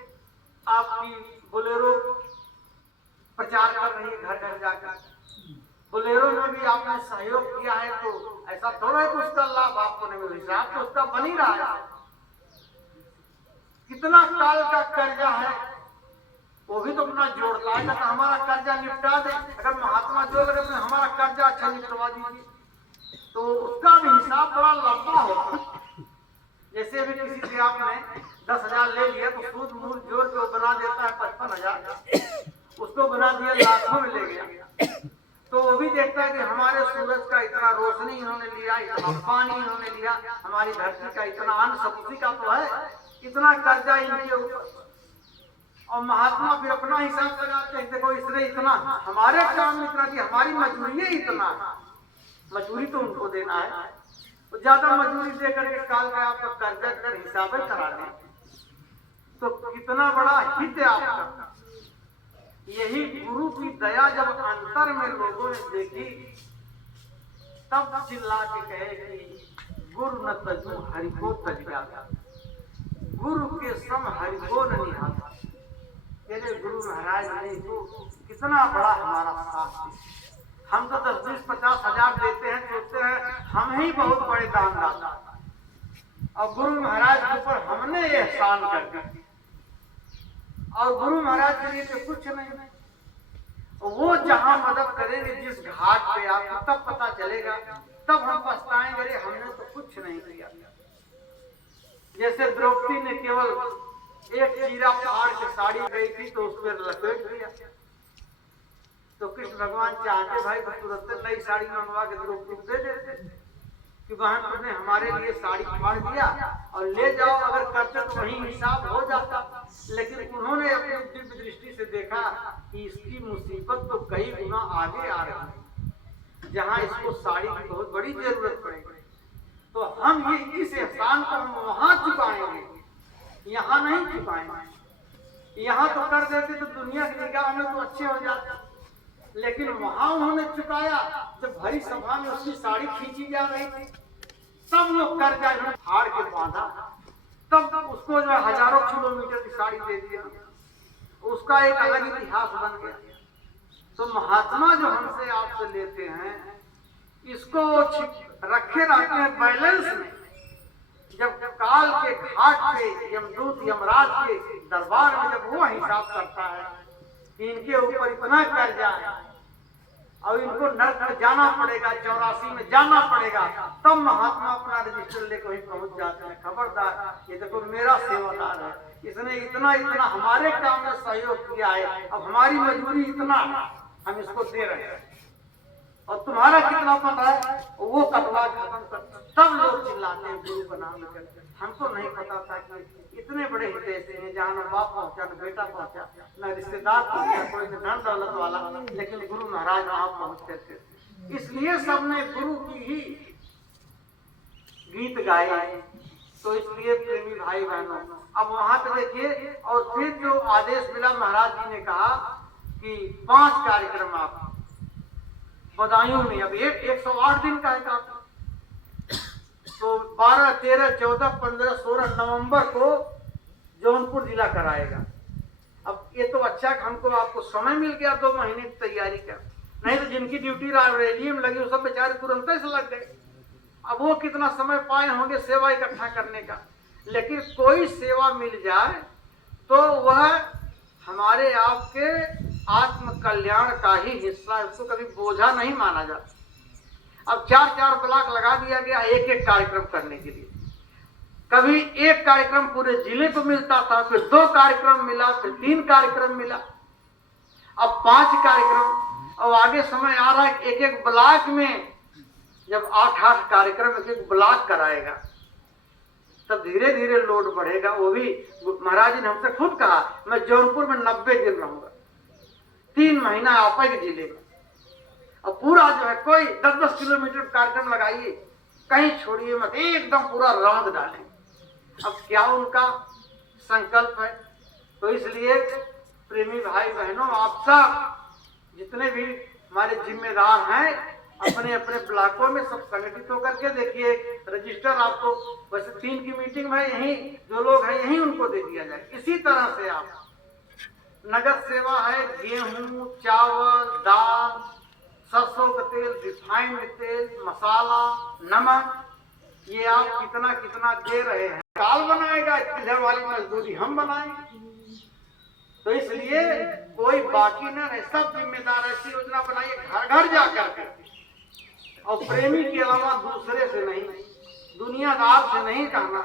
आपकी बोलेरो प्रचार कर रही है घर घर जाकर, बोलेरो में भी आपने सहयोग किया है, तो ऐसा थोड़ा है कि उसका लाभ आपको नहीं मिल रहा, तो उसका बन ही रहा है। कितना काल का कर्जा है वो भी तो अपना जोड़ता है, तो हमारा कर्जा निपटा दे। अगर महात्मा जो लगे तो हमारा कर्जा अच्छा निपटवा दीजिए, तो उसका भी हिसाब बड़ा लंबा होगा। जैसे अभी किसी से आपने 10,000 ले लिया, तो सूद मूल जोड़ के बना देता है 55,000, उसको बना दिया लाखों में ले गया, तो वो भी देखता है कि हमारे सूरज का इतना रोशनी इन्होंने लिया, इतना पानी इन्होंने लिया, हमारी धरती का इतना अन्न, सब उसी का तो है, इतना कर्जा इनके ऊपर, और महात्मा फिर अपना हिसाब लगाते हैं, देखो इसने इतना हमारे काम में इतना दिया, हमारी मजबूरी इतना, मजबूरी तो उनको देना है, तो ज्यादा मजबूरी दे करके काल का आपका कर्जा कर हिसाब करा दें, तो कितना बड़ा हित है आपका। यही गुरु की दया जब अंतर में लोगों ने देखी, तब चिल्ला के कहे कि गुरु न तजु हरि को तज जाता, गुरु के सम हरि को न निहाता। तेरे गुरु महाराज ने तो कितना बड़ा हमारा साथ है। हम तो 10-20-50 हजार देते हैं, सोचते हैं हम ही बहुत बड़े दानदाता, और गुरु महाराज के ऊपर हमने एहसान कर दिया, और गुरु महाराज के लिए तो कुछ नहीं। वो जहां मदद करेंगे जिस घाट पे आपको, तब पता चलेगा, तब हम पछताएंगे अरे हमने तो कुछ नहीं किया। जैसे द्रौपदी ने केवल एक चीरा फाड़ के साड़ी गई थी तो उस पर लपेट दिया, तो कृष्ण भगवान चाहते भाई तुरंत नई साड़ी मंगवा के द्रौपदी को दे देते कि बहन तुमने हमारे लिए साड़ी फाड़ दिया और ले जाओ, अगर करते तो वही हिसाब हो जाता। लेकिन उन्होंने अपनी दिव्य दृष्टि से देखा कि इसकी मुसीबत तो कई गुना आगे आ रही है, जहाँ इसको साड़ी की बहुत बड़ी जरूरत पड़ेगी, तो हम ये इस एहसान को हम वहां चुकाएंगे, यहाँ नहीं चुकाएंगे। यहाँ तो कर देते तो दुनिया की निगाह में तो अच्छे हो जाते, लेकिन वहां उन्होंने चुकाया। जब भरी सभा में उसकी साड़ी खींची जा रही थी, सब लोग कर्जा फाड़ के बांधा, तब उसको जो हजारों किलोमीटर की साड़ी दे दिया, उसका एक अलग इतिहास बन गया। तो महात्मा जो हमसे आपसे लेते हैं, इसको रखे रहते हैं बैलेंस में। जब काल के घाट पे यमदूत यमराज के दरबार में जब वो हिसाब करता है कि इनके ऊपर इतना कर्जा है और इनको नरक में जाना पड़ेगा, 84 में जाना पड़ेगा, तब महात्मा अपना रजिस्टर लेकर वहीं पहुंच जाते हैं। खबरदार, ये देखो मेरा सेवादार है, इसने इतना इतना हमारे काम में सहयोग किया है, अब हमारी मजबूरी इतना हम इसको दे रहे हैं, और तुम्हारा कितना पन है वो कटवा खत्म कर, सब लोग चिल्लाते हैं गुरु का नाम लेकर। हमको नहीं पता था कि इतने बड़े हित से हैं, जहाँ न बाप पहुंचा, न बेटा पहुंचा, न रिश्तेदार पहुंचा, कोई धन दौलत वाला, लेकिन गुरु महाराज वहां पहुंचते थे। इसलिए सबने गुरु की ही गीत गाए। तो इसलिए प्रेमी भाई बहनों, अब वहां पे देखिए, और फिर जो आदेश मिला, महाराज जी ने कहा कि 5 कार्यक्रम आप बदायूं में, अब 108 दिन का है काम, तो 12, 13, 14, 15, 16 नवंबर को जौनपुर जिला कराएगा। अब ये तो अच्छा हमको आपको समय मिल गया 2 महीने की तैयारी का, नहीं तो जिनकी ड्यूटी रेलिये में लगी वो सब बेचारे तुरंत से लग गए। अब वो कितना समय पाए होंगे सेवा इकट्ठा करने का। लेकिन कोई सेवा मिल जाए तो वह हमारे आपके आत्म कल्याण का ही हिस्सा है, उसको कभी बोझा नहीं माना जाता। अब 4-4 ब्लॉक लगा दिया गया एक कार्यक्रम करने के लिए। कभी एक कार्यक्रम पूरे जिले को मिलता था, फिर 2 कार्यक्रम मिला, फिर 3 कार्यक्रम मिला, अब 5 कार्यक्रम। और आगे समय आ रहा है एक ब्लॉक में जब 8-8 कार्यक्रम एक ब्लॉक कराएगा, तब धीरे धीरे लोड बढ़ेगा। वो भी महाराज ने हमसे खुद कहा, मैं जौनपुर में 90 दिन रहूंगा, 3 महीना आपा के जिले में, और पूरा जो है कोई 10-10 किलोमीटर कार्यक्रम लगाइए, कहीं छोड़िए मत, एकदम पूरा रौंद डालें। अब क्या उनका संकल्प है। तो इसलिए प्रेमी भाई बहनों, आप सब जितने भी हमारे जिम्मेदार हैं, अपने अपने ब्लॉकों में सब संगठित होकर के देखिए। रजिस्टर आपको वैसे 3 की मीटिंग में यही जो लोग हैं यही उनको दे दिया जाए। इसी तरह से आप नगद सेवा है, गेहूं, चावल, दाल, सरसों का तेल, रिफाइंड तेल, मसाला, नमक, ये आप कितना कितना दे रहे हैं। काल बनाएगा, इधर वाली मजदूरी हम बनाएंगे। तो इसलिए कोई बाकी न रहे, सब जिम्मेदार। ऐसी योजना बनाइए घर घर जा करके, और प्रेमी के अलावा दूसरे से नहीं, दुनियादार से नहीं कहना,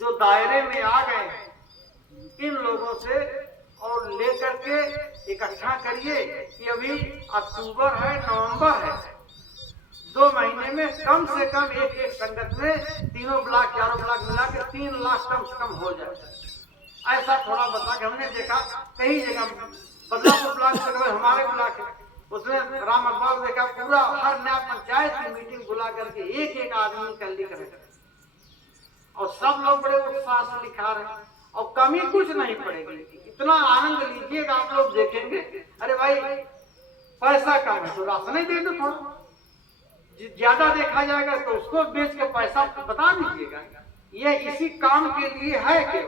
जो दायरे में आ गए इन लोगों से, और लेकर के इकट्ठा करिए कि अभी अक्टूबर है, नवंबर है, 2 महीने में कम से कम एक संगत में तीनों ब्लॉक 4 ब्लॉक मिला के 3 लाख कम से कम हो जाए। ऐसा थोड़ा बता के हमने देखा कई जगह बदलापुर ब्लॉक से हमारे ब्लॉक है, उसमें राम अखबार देखा पूरा हर नया पंचायत की मीटिंग बुला करके एक आदमी का लिख रहे और सब लोग बड़े उत्साह से लिखा रहे और कमी कुछ नहीं पड़ेगी। इतना आनंद लीजिएगा आप लोग देखेंगे। अरे भाई पैसा कम है तो राशन ही दे दो, थोड़ा ज्यादा देखा जाएगा तो उसको बेच के पैसा बता दीजिएगा। ये इसी काम के लिए है कि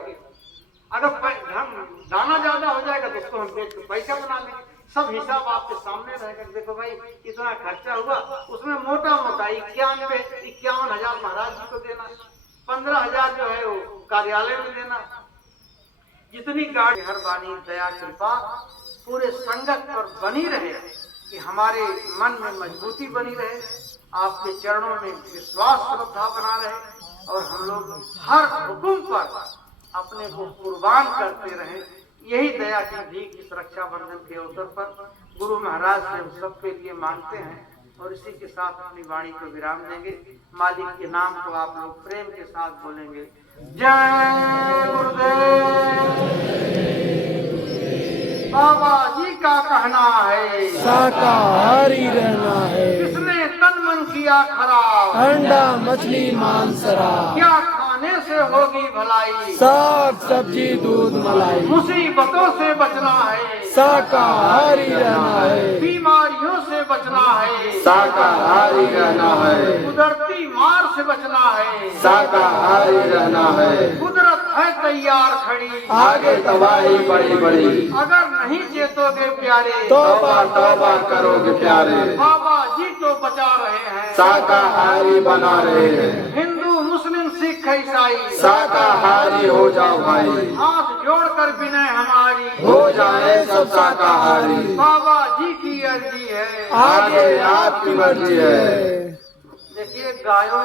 अगर हम दाना ज्यादा हो जाएगा तो उसको हम बेच के पैसा बना लेंगे। सब हिसाब आपके सामने रहेगा। देखो भाई इतना खर्चा हुआ, उसमें मोटा मोटा 51 हजार महाराज जी को देना, 15,000 जो है वो कार्यालय में देना। जितनी गाड़ी हर बानी दया कृपा पूरे संगत पर बनी रहे कि हमारे मन में मजबूती बनी रहे, आपके चरणों में विश्वास श्रद्धा बना रहे और हम लोग हर हुकुम पर अपने को कुर्बान करते रहे। यही दया की भीख इस रक्षाबंधन के अवसर पर गुरु महाराज से हम सबके लिए मांगते हैं और इसी के साथ अपनी वाणी को विराम देंगे। मालिक के नाम को आप लोग प्रेम के साथ बोलेंगे। जय गुरुदेव। बाबा जी का कहना है शाकाहारी रहना है, किसने तन मन किया खराब, अंडा मछली मांस शराब, क्या खाने से होगी भलाई, साग सब्जी दूध मलाई, मुसीबतों से बचना है शाकाहारी रहना है, बीमारियों से बचना है शाकाहारी रहना है, कुदरती मार से बचना है शाकाहारी रहना है। कुदरत है तैयार खड़ी, आगे तबाही बड़ी बड़ी, अगर नहीं चेतोगे प्यारे तौबा तौबा करोगे प्यारे। बाबा जी तो बचा रहे हैं, शाकाहारी बना रहे हैं, हिंदू मुस्लिम सिख ईसाई शाकाहारी हो जाओ भाई, हाथ जोड़कर विनय हमारी हो जाए सब शाकाहारी। बाबा जी की अर्जी है, आगे आपकी मर्जी है। देखिए गायों